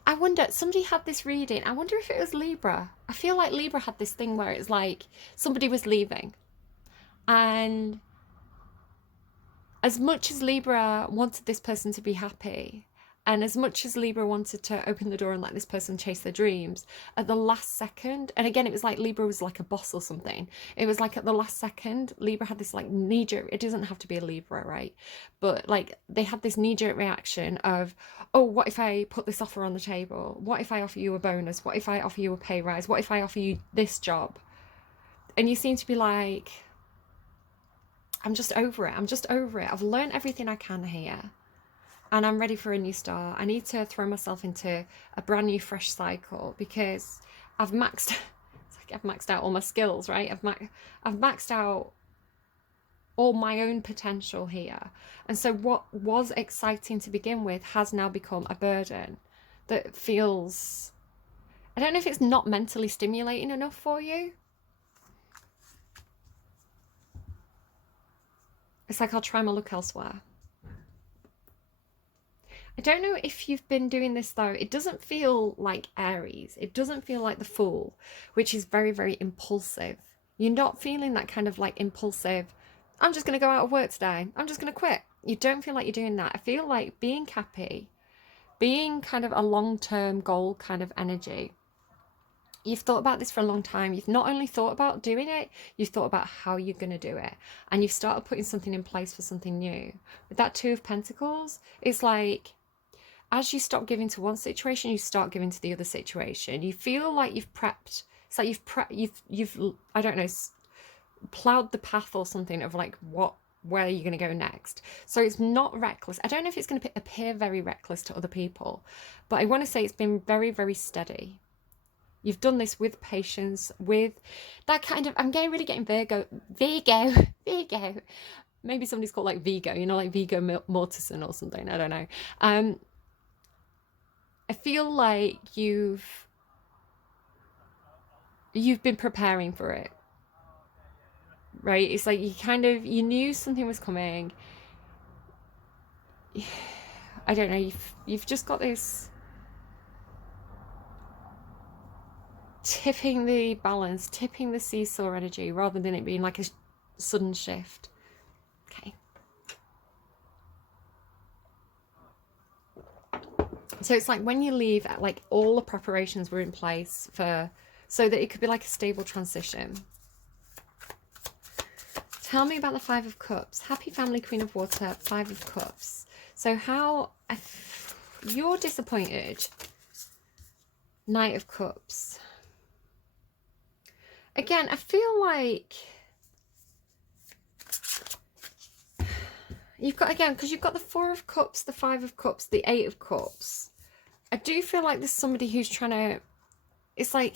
I wonder, somebody had this reading. I wonder if it was Libra. I feel like Libra had this thing where it's like somebody was leaving. And as much as Libra wanted this person to be happy, and as much as Libra wanted to open the door and let this person chase their dreams, at the last second, and again, it was like Libra was like a boss or something. It was like at the last second, Libra had this like knee-jerk, it doesn't have to be a Libra, right? But like they had this knee-jerk reaction of, oh, what if I put this offer on the table? What if I offer you a bonus? What if I offer you a pay rise? What if I offer you this job? And you seem to be like, I'm just over it. I'm just over it. I've learned everything I can here. And I'm ready for a new start. I need to throw myself into a brand new, fresh cycle because I've maxed. It's like I've maxed out all my skills, right? I've maxed out all my own potential here, and so what was exciting to begin with has now become a burden that feels. I don't know if it's not mentally stimulating enough for you. It's like I'll try my luck elsewhere. I don't know if you've been doing this though. It doesn't feel like Aries. It doesn't feel like the Fool, which is very, very impulsive. You're not feeling that kind of like impulsive, I'm just going to go out of work today. I'm just going to quit. You don't feel like you're doing that. I feel like being cappi, being kind of a long-term goal kind of energy. You've thought about this for a long time. You've not only thought about doing it, you've thought about how you're going to do it. And you've started putting something in place for something new. With that Two of Pentacles, it's like, as you stop giving to one situation, you start giving to the other situation. You feel like you've prepped. It's like you've I don't know, plowed the path or something of like where you're going to go next. So it's not reckless. I don't know if it's going to appear very reckless to other people, but I want to say it's been very, very steady. You've done this with patience, with that kind of, I'm really getting Virgo. Maybe somebody's called like Vigo, you know, like Viggo Mortensen or something. I don't know. I feel like you've been preparing for it, right? It's like you knew something was coming. I don't know. You've just got this tipping the balance, tipping the seesaw energy, rather than it being like a sudden shift. Okay. So it's like when you leave, like all the preparations were in place so that it could be like a stable transition. Tell me about the Five of Cups. Happy family, Queen of Water, Five of Cups. So you're disappointed. Knight of Cups. Again, I feel like you've got, again, because you've got the Four of Cups, the Five of Cups, the Eight of Cups. I do feel like there's somebody who's trying to, it's like,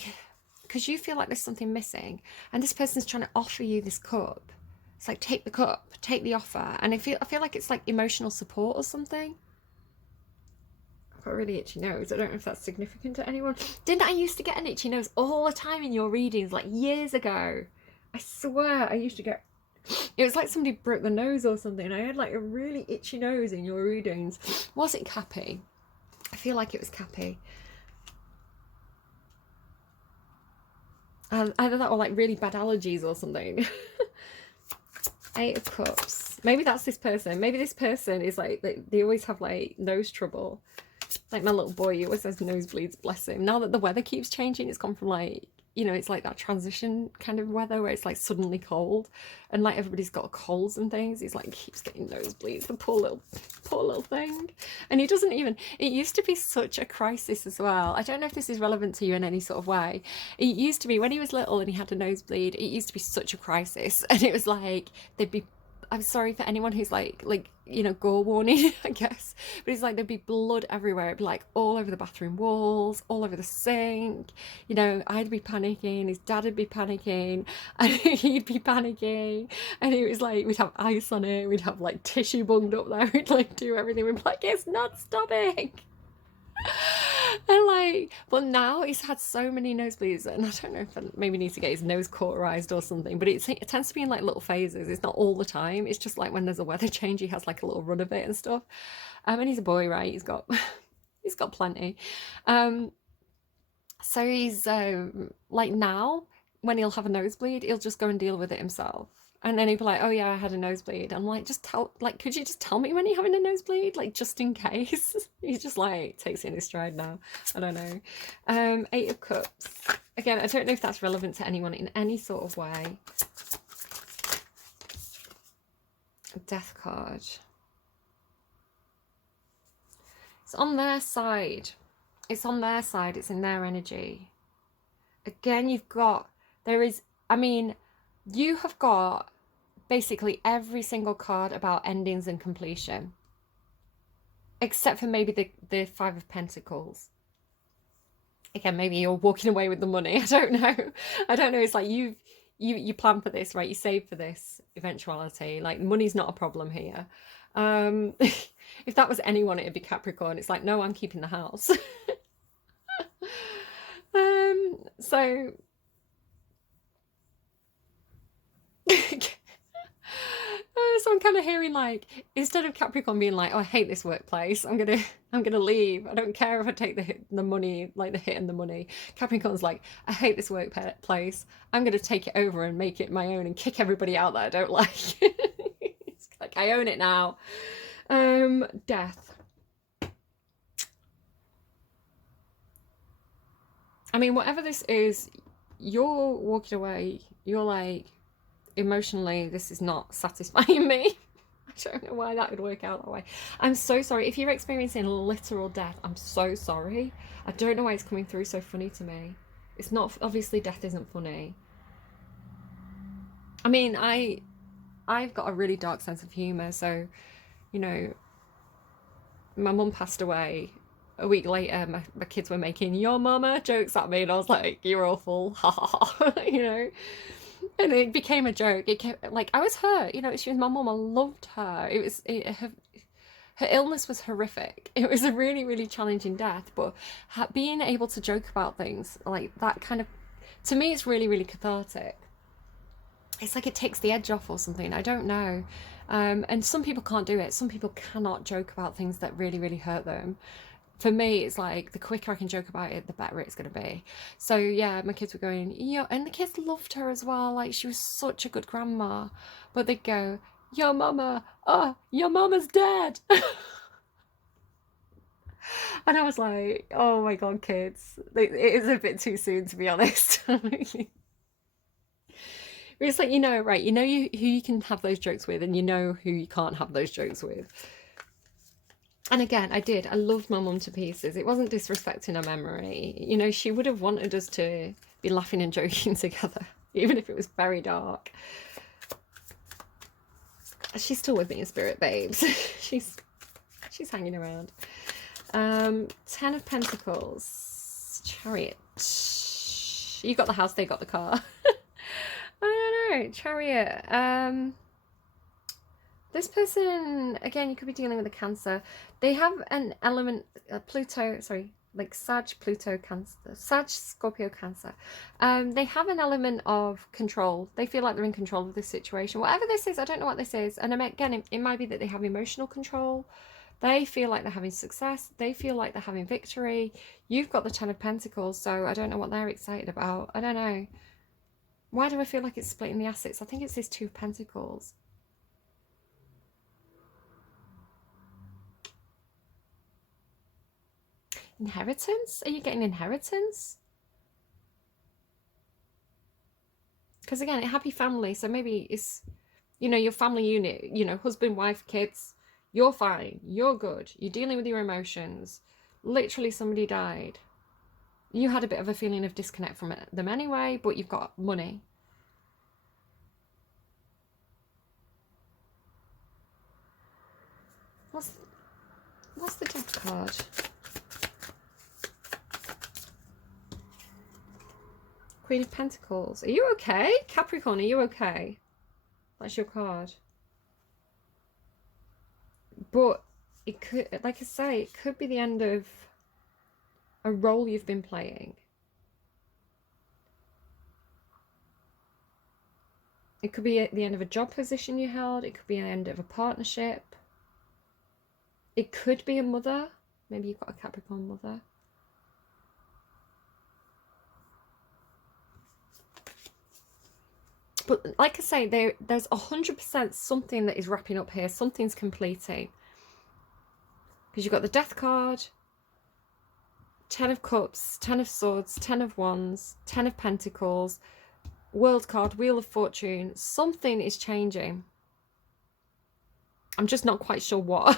because you feel like there's something missing, and this person's trying to offer you this cup. It's like, take the cup, take the offer. And I feel like it's like emotional support or something. I've got a really itchy nose. I don't know if that's significant to anyone. Didn't I used to get an itchy nose all the time in your readings, like years ago? I swear I used to get, it was like somebody broke the nose or something. I had like a really itchy nose in your readings. Was it cappi? I feel like it was cappi. Either that or like really bad allergies or something. Eight of Cups. Maybe that's this person. Maybe this person is like, they always have like nose trouble. Like my little boy, he always has nosebleeds, bless him. Now that the weather keeps changing, it's gone from like, you know, it's like that transition kind of weather where it's like suddenly cold and like everybody's got colds and things. He's like, keeps getting nosebleeds, the poor little thing. And he doesn't even, it used to be such a crisis as well. I don't know if this is relevant to you in any sort of way. It used to be when he was little and he had a nosebleed, it used to be such a crisis. And it was like, they'd be I'm sorry for anyone who's like, you know, gore warning, I guess. But it's like there'd be blood everywhere. It'd be like all over the bathroom walls, all over the sink. You know, I'd be panicking, his dad would be panicking, and he'd be panicking. And it was like, we'd have ice on it, we'd have like tissue bunged up there, we'd like do everything. We'd be like, it's not stopping. And like, but now he's had so many nosebleeds, and I don't know if I maybe need to get his nose cauterized or something, but it tends to be in like little phases. It's not all the time. It's just like when there's a weather change, he has like a little run of it and stuff. And he's a boy, right? He's got he's got plenty. So he's like, now when he'll have a nosebleed, he'll just go and deal with it himself. And then he'd be like, oh yeah, I had a nosebleed. I'm like, could you just tell me when you're having a nosebleed? Like, just in case. He just like takes it in his stride now. I don't know. 8 of Cups. Again, I don't know if that's relevant to anyone in any sort of way. Death card. It's on their side. It's on their side. It's in their energy. Again, you have got basically every single card about endings and completion, except for maybe the 5 of Pentacles. Again, maybe you're walking away with the money. I don't know. It's like you plan for this, right? You save for this eventuality. Like, money's not a problem here. If that was anyone, it'd be Capricorn. It's like, no, I'm keeping the house. So so I'm kind of hearing, like, instead of Capricorn being like, oh, I hate this workplace, I'm gonna leave, I don't care if I take the money, like the hit and the money. Capricorn's like, I hate this workplace, I'm gonna take it over and make it my own and kick everybody out that I don't like. It's like, I own it now. Death. I mean, whatever this is, you're walking away, you're like, emotionally, this is not satisfying me. I don't know why that would work out that way. I'm so sorry. If you're experiencing literal death, I'm so sorry. I don't know why it's coming through so funny to me. It's not, obviously death isn't funny. I mean, I've got a really dark sense of humour, so, you know, my mum passed away. A week later, my kids were making "your mama" jokes at me, and I was like, you're awful, ha ha ha, you know. And it became a joke. It kept, like, I was hurt, you know. She was my mum. I loved her. Her illness was horrific. It was a really, really challenging death. But being able to joke about things like that, kind of, to me, it's really, really cathartic. It's like it takes the edge off or something. I don't know. And some people can't do it. Some people cannot joke about things that really, really hurt them. For me, it's like the quicker I can joke about it, the better it's going to be. So yeah, my kids were going, yeah, and the kids loved her as well. Like, she was such a good grandma. But they'd go, your mama, oh, your mama's dead. And I was like, oh my God, kids. It is a bit too soon, to be honest. It's like, you know, right, you know who you can have those jokes with, and you know who you can't have those jokes with. And again, I loved my mum to pieces. It wasn't disrespecting her memory. You know, she would have wanted us to be laughing and joking together, even if it was very dark. She's still with me in spirit, babes. she's hanging around. 10 of Pentacles. Chariot. You got the house, they got the car. I don't know. Chariot. This person, again, you could be dealing with a Cancer. They have an element, Pluto, sorry, like Sag, Pluto, Cancer, Sag, Scorpio, Cancer. They have an element of control. They feel like they're in control of this situation. Whatever this is, I don't know what this is. And again, it might be that they have emotional control. They feel like they're having success. They feel like they're having victory. You've got the 10 of Pentacles, so I don't know what they're excited about. I don't know. Why do I feel like it's splitting the assets? I think it's this 2 of Pentacles. Inheritance? Are you getting inheritance? Because again, a happy family, so maybe it's, you know, your family unit, you know, husband, wife, kids, you're fine, you're good, you're dealing with your emotions. Literally somebody died. You had a bit of a feeling of disconnect from them anyway, but you've got money. What's the death card? Queen of Pentacles. Are you okay? Capricorn, are you okay? That's your card. But it could, like I say, it could be the end of a role you've been playing. It could be at the end of a job position you held. It could be the end of a partnership. It could be a mother. Maybe you've got a Capricorn mother. But like I say, there's 100% something that is wrapping up here. Something's completing. Because you've got the Death card, 10 of Cups, 10 of Swords, 10 of Wands, 10 of Pentacles, World card, Wheel of Fortune. Something is changing. I'm just not quite sure what.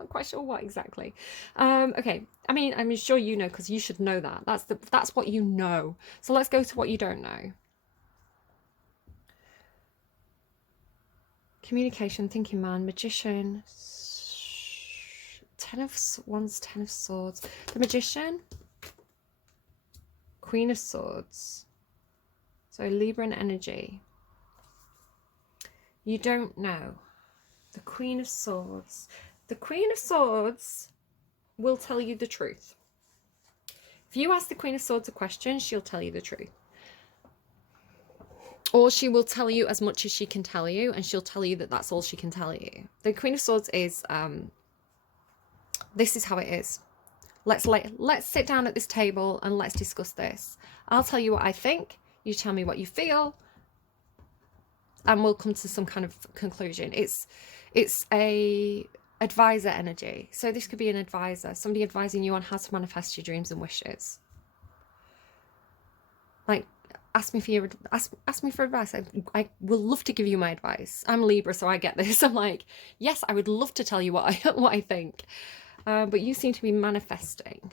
Not quite sure what exactly. Okay. I mean, I'm sure you know, because you should know that. That's what you know. So let's go to what you don't know. Communication, thinking man, Magician, 10 of Wands, 10 of Swords. The Magician, Queen of Swords. So Libran energy. You don't know. The Queen of Swords. The Queen of Swords will tell you the truth. If you ask the Queen of Swords a question, she'll tell you the truth. Or she will tell you as much as she can tell you, and she'll tell you that that's all she can tell you. The Queen of Swords is, this is how it is. Let's sit down at this table and let's discuss this. I'll tell you what I think. You tell me what you feel. And we'll come to some kind of conclusion. It's a advisor energy. So this could be an advisor. Somebody advising you on how to manifest your dreams and wishes. Like, ask me for advice. I will love to give you my advice. I'm Libra, so I get this. I'm like, yes, I would love to tell you what I think. But you seem to be manifesting.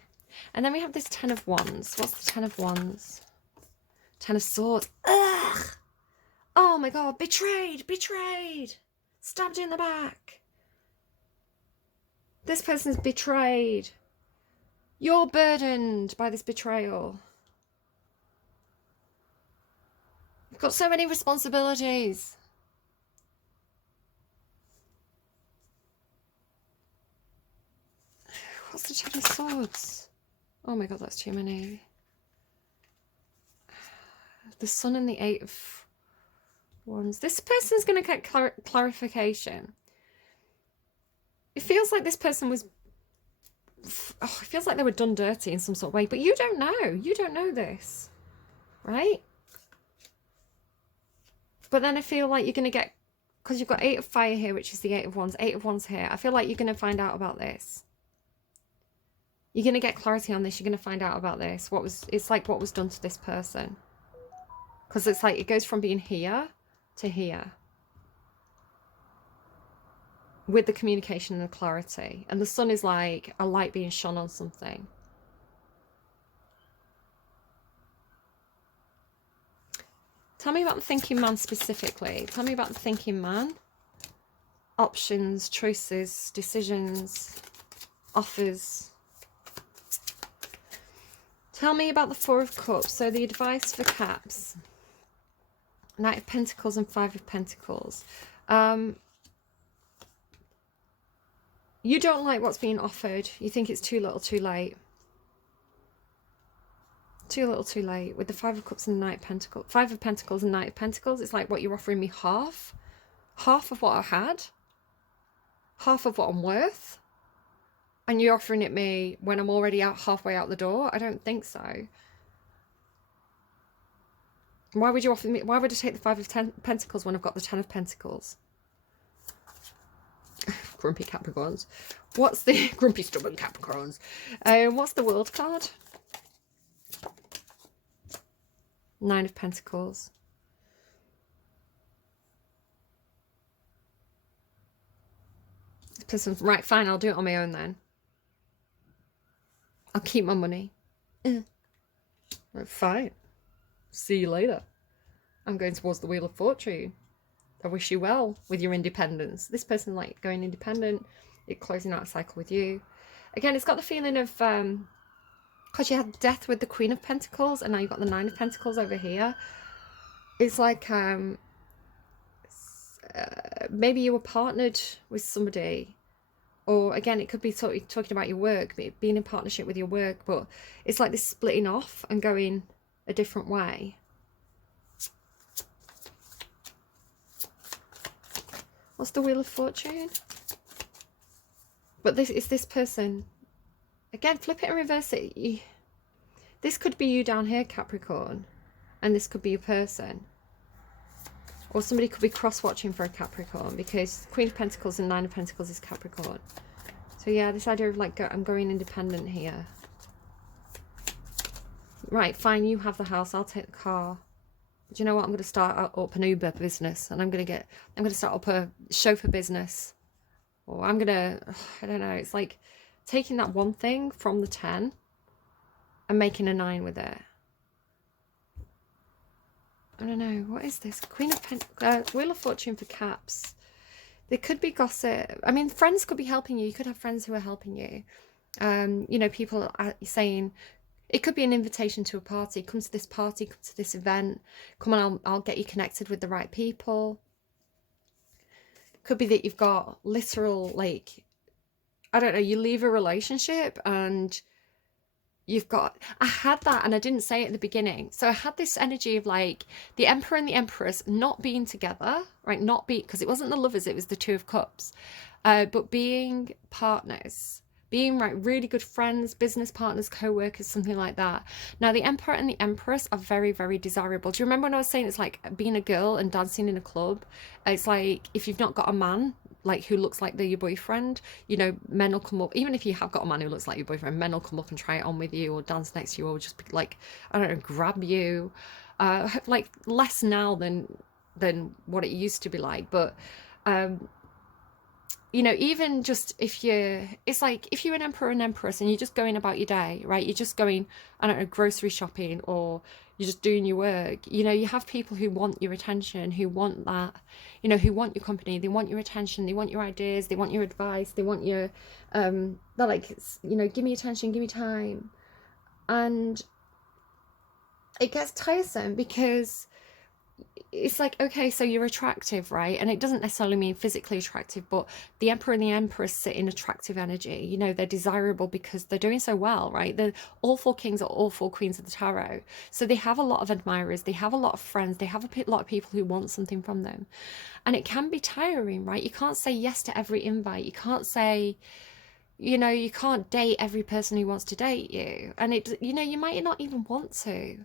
And then we have this 10 of Wands. What's the 10 of Wands? 10 of Swords. Ugh! Oh my God, betrayed, betrayed. Stabbed in the back. This person's betrayed. You're burdened by this betrayal. You've got so many responsibilities. What's the 10 of Swords? Oh my God, that's too many. The Sun and the 8 of Wands. This person's going to get clarification. It feels like this person was... Oh, it feels like they were done dirty in some sort of way. But you don't know. You don't know this. Right? But then I feel like you're going to get... Because you've got 8 of Fire here, which is the 8 of Wands. 8 of Wands here. I feel like you're going to find out about this. You're going to get clarity on this. You're going to find out about this. It's like what was done to this person. Because it's like it goes from being here to here. With the communication and the clarity. And the Sun is like a light being shone on something. Tell me about the thinking man specifically. Tell me about the thinking man. Options, choices, decisions, offers. Tell me about the 4 of Cups. So the advice for Caps. Knight of Pentacles and 5 of Pentacles. You don't like what's being offered. You think it's too little too late. Too little too late. With the 5 of Cups and the Knight of Pentacles. 5 of Pentacles and Knight of Pentacles. It's like what you're offering me half. Half of what I had. Half of what I'm worth. And you're offering it me when I'm already out halfway out the door? I don't think so. Why would you offer me? Why would I take the 5 of Pentacles when I've got the 10 of Pentacles? Grumpy Capricorns. What's the grumpy stubborn Capricorns? What's the World card? 9 of Pentacles. This person's right. Fine, I'll do it on my own then. I'll keep my money. Right, fine. See you later. I'm going towards the Wheel of Fortune. I wish you well with your independence. This person like going independent. it closing out a cycle with you. Again, it's got the feeling of, because you had death with the Queen of Pentacles, and now you've got the Nine of Pentacles over here. It's like, maybe you were partnered with somebody, or again, it could be talking about your work, being in partnership with your work, but it's like this splitting off and going a different way. What's the Wheel of Fortune? But this person. Again, flip it and reverse it. This could be you down here, Capricorn, and this could be a person. Or somebody could be cross-watching for a Capricorn, because Queen of Pentacles and Nine of Pentacles is Capricorn. So yeah, this idea of like, I'm going independent here. Right, fine, you have the house, I'll take the car. Do you know what? I'm going to start up an Uber business, and I'm going to start up a chauffeur business. Or I'm going to, I don't know, it's like taking that one thing from the 10 and making a 9 with it. I don't know, what is this? Queen of Wheel of Fortune for Caps. There could be gossip. I mean, friends could be helping you. You could have friends who are helping you. You know, people are saying, it could be an invitation to a party. Come to this party, come to this event. Come on, I'll get you connected with the right people. Could be that you've got literal, like, I don't know, you leave a relationship and you've got, I had that and I didn't say it at the beginning. So I had this energy of like the Emperor and the Empress not being together, right? Not be, because it wasn't the lovers, it was the Two of Cups, but being partners. Being like really good friends, business partners, co-workers, something like that. Now, the Emperor and the Empress are very, very desirable. Do you remember when I was saying it's like being a girl and dancing in a club? It's like if you've not got a man like who looks like they're your boyfriend, you know, men will come up. Even if you have got a man who looks like your boyfriend, men will come up and try it on with you or dance next to you or just be like, I don't know, grab you. Like less now than what it used to be like, but you know, even just if you're, it's like if you're an emperor and empress and you're just going about your day, right? You're just going, I don't know, grocery shopping, or you're just doing your work. You know, you have people who want your attention, who want that, you know, who want your company. They want your attention. They want your ideas. They want your advice. They want your, they're like, you know, give me attention, give me time. And it gets tiresome because it's like, okay, so you're attractive, right? And it doesn't necessarily mean physically attractive, but the Emperor and the Empress sit in attractive energy. You know, they're desirable because they're doing so well, right? All four kings are all four queens of the tarot. So they have a lot of admirers. They have a lot of friends. They have a lot of people who want something from them. And it can be tiring, right? You can't say yes to every invite. You can't say, you know, you can't date every person who wants to date you. And it, you know, you might not even want to.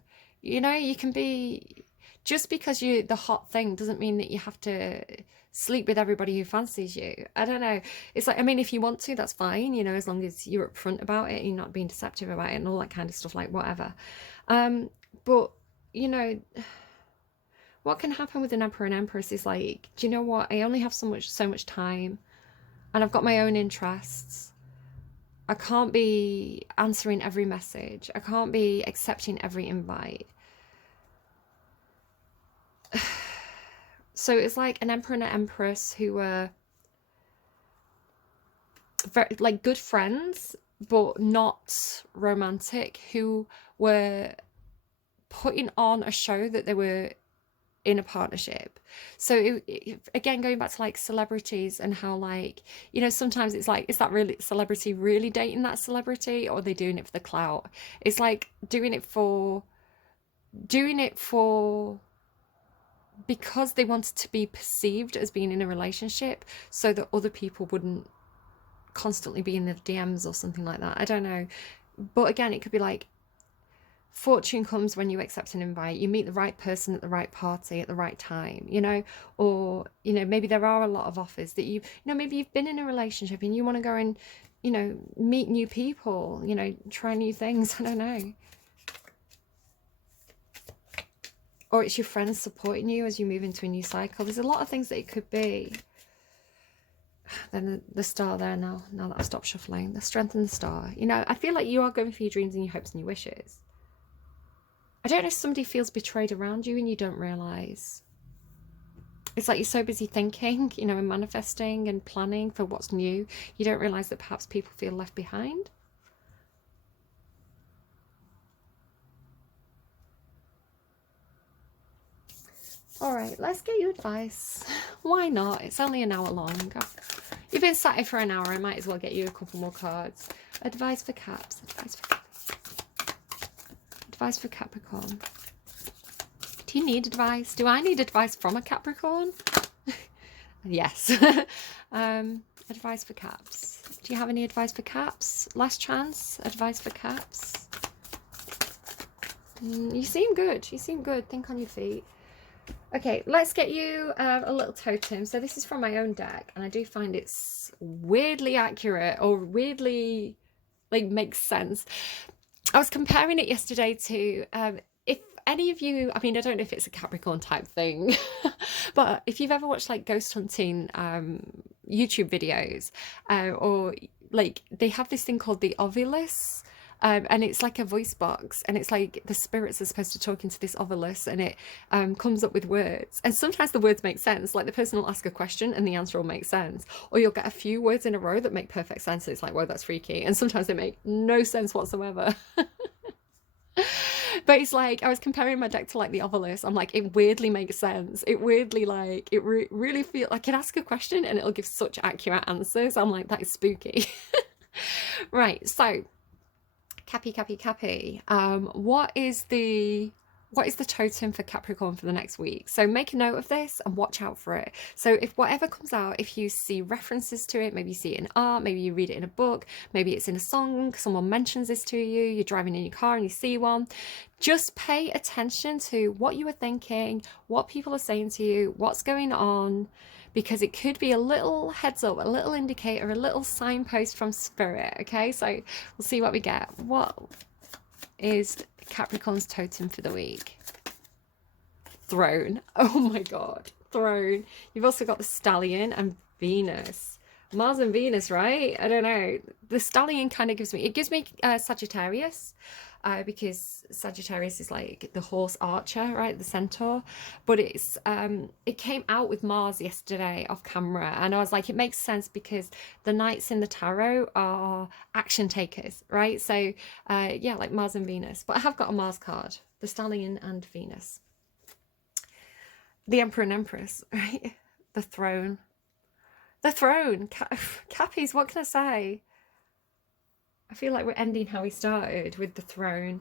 You know, you can be... Just because you're the hot thing doesn't mean that you have to sleep with everybody who fancies you. I don't know. It's like, I mean, if you want to, that's fine, you know, as long as you're upfront about it, you're not being deceptive about it and all that kind of stuff, like whatever. But, you know, what can happen with an Emperor and Empress is like, do you know what? I only have so much time, and I've got my own interests. I can't be answering every message. I can't be accepting every invite. So it's like an Emperor and an Empress who were very, like, good friends, but not romantic, who were putting on a show that they were in a partnership. So again, going back to like celebrities and how, like, you know, sometimes it's like, is that really celebrity really dating that celebrity, or are they doing it for the clout? It's like doing it for because they wanted to be perceived as being in a relationship, so that other people wouldn't constantly be in the DMs or something like that. I don't know. But again, it could be like, fortune comes when you accept an invite. You meet the right person at the right party at the right time, you know, or, you know, maybe there are a lot of offers that you know, maybe you've been in a relationship and you want to go and, you know, meet new people, you know, try new things. I don't know. Or it's your friends supporting you as you move into a new cycle. There's a lot of things that it could be. Then the star there now that I've stopped shuffling. The Strength and the Star. You know, I feel like you are going for your dreams and your hopes and your wishes. I don't know if somebody feels betrayed around you and you don't realise. It's like you're so busy thinking, you know, and manifesting and planning for what's new, you don't realize that perhaps people feel left behind. All right, let's get you advice. Why not? It's only an hour long. You've been sat here for an hour. I might as well get you a couple more cards. Advice for Caps. Advice for Capricorn. Do you need advice? Do I need advice from a Capricorn? Yes. Advice for Caps. Do you have any advice for Caps? Last chance. Advice for Caps. You seem good. You seem good. Think on your feet. Okay, let's get you a little totem. So this is from my own deck, and I do find it's weirdly accurate, or weirdly, like, makes sense. I was comparing it yesterday to, if any of you, I mean, I don't know if it's a Capricorn type thing, but if you've ever watched like ghost hunting YouTube videos, or like they have this thing called the Ovilus, and it's like a voice box, and it's like the spirits are supposed to talk into this Ovilus, and it comes up with words, and sometimes the words make sense, like the person will ask a question and the answer will make sense, or you'll get a few words in a row that make perfect sense, and it's like, whoa, that's freaky, and sometimes they make no sense whatsoever. But it's like, I was comparing my deck to like the Ovilus. I'm like, it weirdly makes sense. It weirdly, like, it really feels like I can ask a question and it'll give such accurate answers. I'm like, that is spooky. Right, so Cappi. What is the totem for Capricorn for the next week? So make a note of this and watch out for it. So if whatever comes out, if you see references to it, maybe you see it in art, maybe you read it in a book, maybe it's in a song, someone mentions this to you, you're driving in your car and you see one, just pay attention to what you were thinking, what people are saying to you, what's going on, because it could be a little heads up, a little indicator, a little signpost from spirit. Okay, so we'll see what we get. What is Capricorn's totem for the week? Throne. Oh my god, throne. You've also got the stallion and Venus. Mars and Venus, right? I don't know. The stallion kind of gives me Sagittarius, because Sagittarius is like the horse archer, right? The centaur. But it's it came out with Mars yesterday off camera, and I was like, it makes sense because the knights in the tarot are action takers, right? So yeah, like Mars and Venus. But I have got a Mars card, the stallion and Venus. The Emperor and Empress, right? The throne. The throne. Cappies, what can I say? I feel like we're ending how we started with the throne.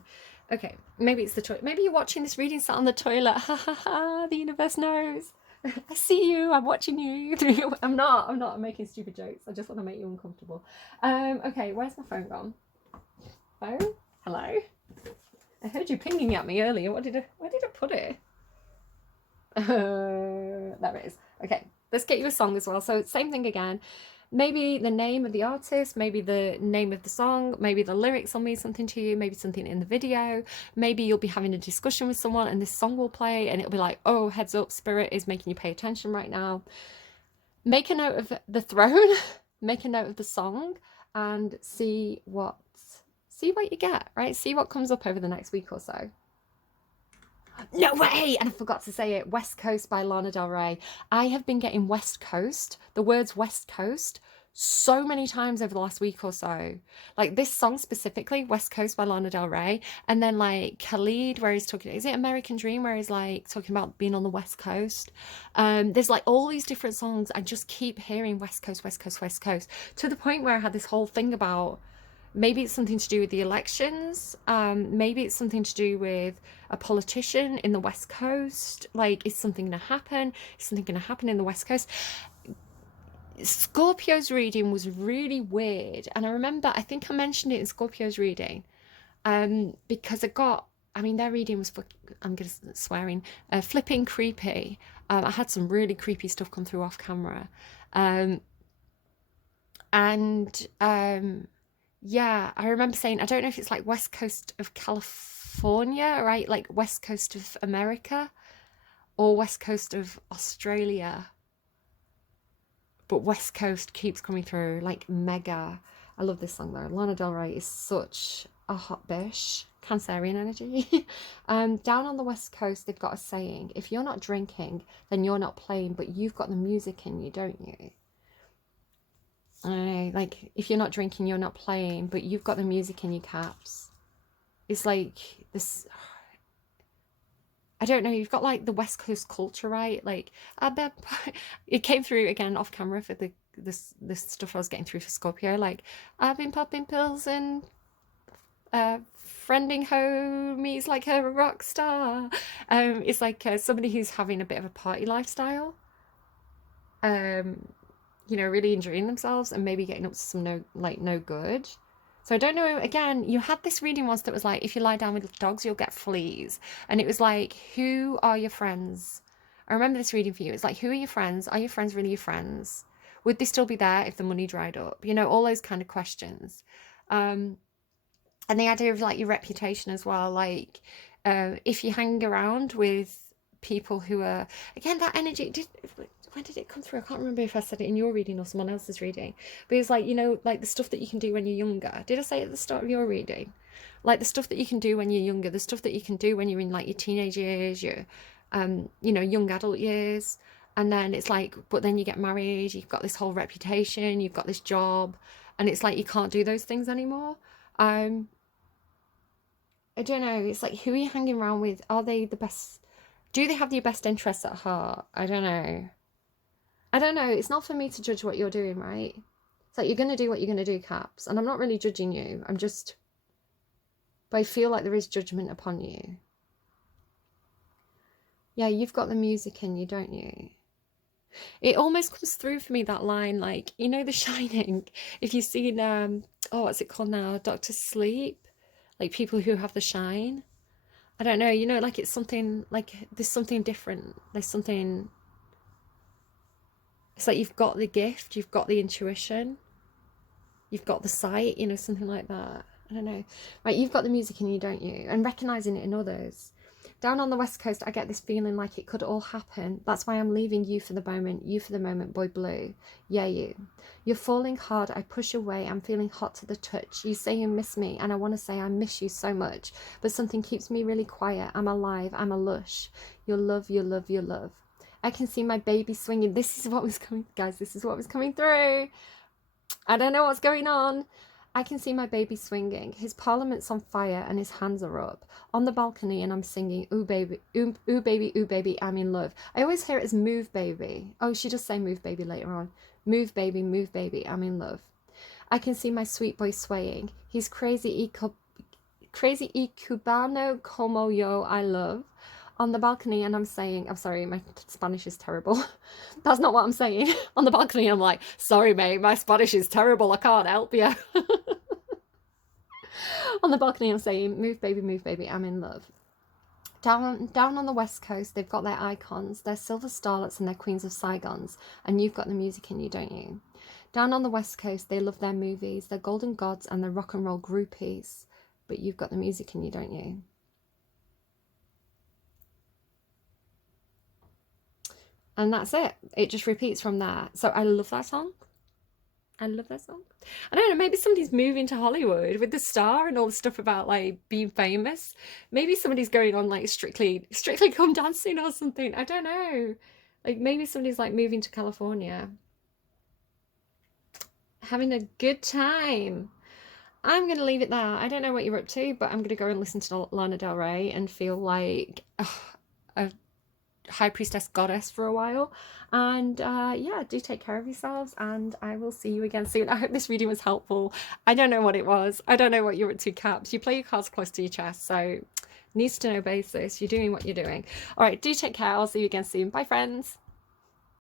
Okay, maybe it's the toilet. Maybe you're watching this reading sat on the toilet. Ha ha ha, the universe knows. I see you, I'm watching you. I'm not, I'm making stupid jokes. I just want to make you uncomfortable. Okay, where's my phone gone? Phone? Hello? I heard you pinging at me earlier. Where did I put it? There it is. Okay, let's get you a song as well. So same thing again. Maybe the name of the artist, maybe the name of the song, maybe the lyrics will mean something to you, maybe something in the video, maybe you'll be having a discussion with someone and this song will play and it'll be like, oh, heads up, spirit is making you pay attention right now. Make a note of the throne, make a note of the song, and see what you get, right? See what comes up over the next week or so. No way! And I forgot to say it. West Coast by Lana Del Rey. I have been getting West Coast, the words West Coast, so many times over the last week or so. Like this song specifically, West Coast by Lana Del Rey. And then like Khalid, where he's talking, is it American Dream, where he's like talking about being on the West Coast? There's like all these different songs. I just keep hearing West Coast, West Coast, West Coast, to the point where I had this whole thing about, maybe it's something to do with the elections. Maybe it's something to do with a politician in the West Coast. Like, is something going to happen? Is something going to happen in the West Coast? Scorpio's reading was really weird. And I remember, I think I mentioned it in Scorpio's reading. Because their reading was, I'm going to swearing, flipping creepy. I had some really creepy stuff come through off camera. Yeah, I remember saying, I don't know if it's like West Coast of California, right? Like West Coast of America or West Coast of Australia. But West Coast keeps coming through, like mega. I love this song though. Lana Del Rey is such a hot bish, Cancerian energy. Down on the West Coast, they've got a saying, if you're not drinking, then you're not playing, but you've got the music in you, don't you? I don't know, like, if you're not drinking, you're not playing, but you've got the music in your, Caps. It's like this, I don't know, you've got like the West Coast culture, right? Like, I bet it came through again off camera for this stuff I was getting through for Scorpio. Like, I've been popping pills and friending homies like a rock star. It's like somebody who's having a bit of a party lifestyle. You know, really enjoying themselves and maybe getting up to some no good. So I don't know, again, you had this reading once that was like, if you lie down with dogs, you'll get fleas. And it was like, who are your friends? I remember this reading for you. It's like, who are your friends? Are your friends really your friends? Would they still be there if the money dried up? You know, all those kind of questions. And the idea of like your reputation as well. Like, if you hang around with people who are, again, that energy, when did it come through? I can't remember if I said it in your reading or someone else's reading. But it's like, you know, like the stuff that you can do when you're younger. Did I say at the start of your reading? Like the stuff that you can do when you're younger, the stuff that you can do when you're in like your teenage years, your, you know, young adult years. And then it's like, but then you get married, you've got this whole reputation, you've got this job, and it's like you can't do those things anymore. I don't know. It's like, who are you hanging around with? Are they the best? Do they have your best interests at heart? I don't know. I don't know. It's not for me to judge what you're doing, right? It's like, you're going to do what you're going to do, Caps. And I'm not really judging you. I'm just, but I feel like there is judgment upon you. Yeah, you've got the music in you, don't you? It almost comes through for me, that line, like, you know, The Shining. If you've seen, oh, what's it called now? Doctor Sleep? Like people who have the shine. I don't know, you know, like it's something, like there's something different. There's something, it's like you've got the gift, you've got the intuition, you've got the sight, you know, something like that. I don't know. Right, you've got the music in you, don't you? And recognising it in others. Down on the West Coast, I get this feeling like it could all happen. That's why I'm leaving you for the moment, boy blue. Yeah, you. You're falling hard, I push away, I'm feeling hot to the touch. You say you miss me, and I want to say I miss you so much. But something keeps me really quiet. I'm alive, I'm a lush. Your love, your love, your love. I can see my baby swinging. This is what was coming, guys, this is what was coming through. I don't know what's going on. I can see my baby swinging. His parliament's on fire and his hands are up. On the balcony and I'm singing, ooh baby, ooh baby, I'm in love. I always hear it as move baby. Oh, she does say move baby later on. Move baby, I'm in love. I can see my sweet boy swaying. He's crazy y cubano como yo, I love. On the balcony and I'm saying, I'm sorry, my Spanish is terrible. That's not what I'm saying. On the balcony I'm like, sorry mate, my Spanish is terrible, I can't help you. On the balcony I'm saying, move baby, I'm in love. Down on the West Coast, they've got their icons, their silver starlets and their queens of Saigons, and you've got the music in you, don't you? Down on the West Coast, they love their movies, their golden gods and their rock and roll groupies, but you've got the music in you, don't you? And that's it. It just repeats from there. So I love that song. I love that song. I don't know, maybe somebody's moving to Hollywood with the star and all the stuff about like being famous. Maybe somebody's going on like strictly come dancing or something. I don't know. Like maybe somebody's like moving to California. Having a good time. I'm going to leave it there. I don't know what you're up to, but I'm going to go and listen to Lana Del Rey and feel like a high priestess goddess for a while. And yeah, do take care of yourselves and I will see you again soon. I hope this reading was helpful. I don't know what it was. I don't know what you're up to, Caps. You play your cards close to your chest, so needs to know basis. You're doing what you're doing. All right, do take care. I'll see you again soon. Bye, friends.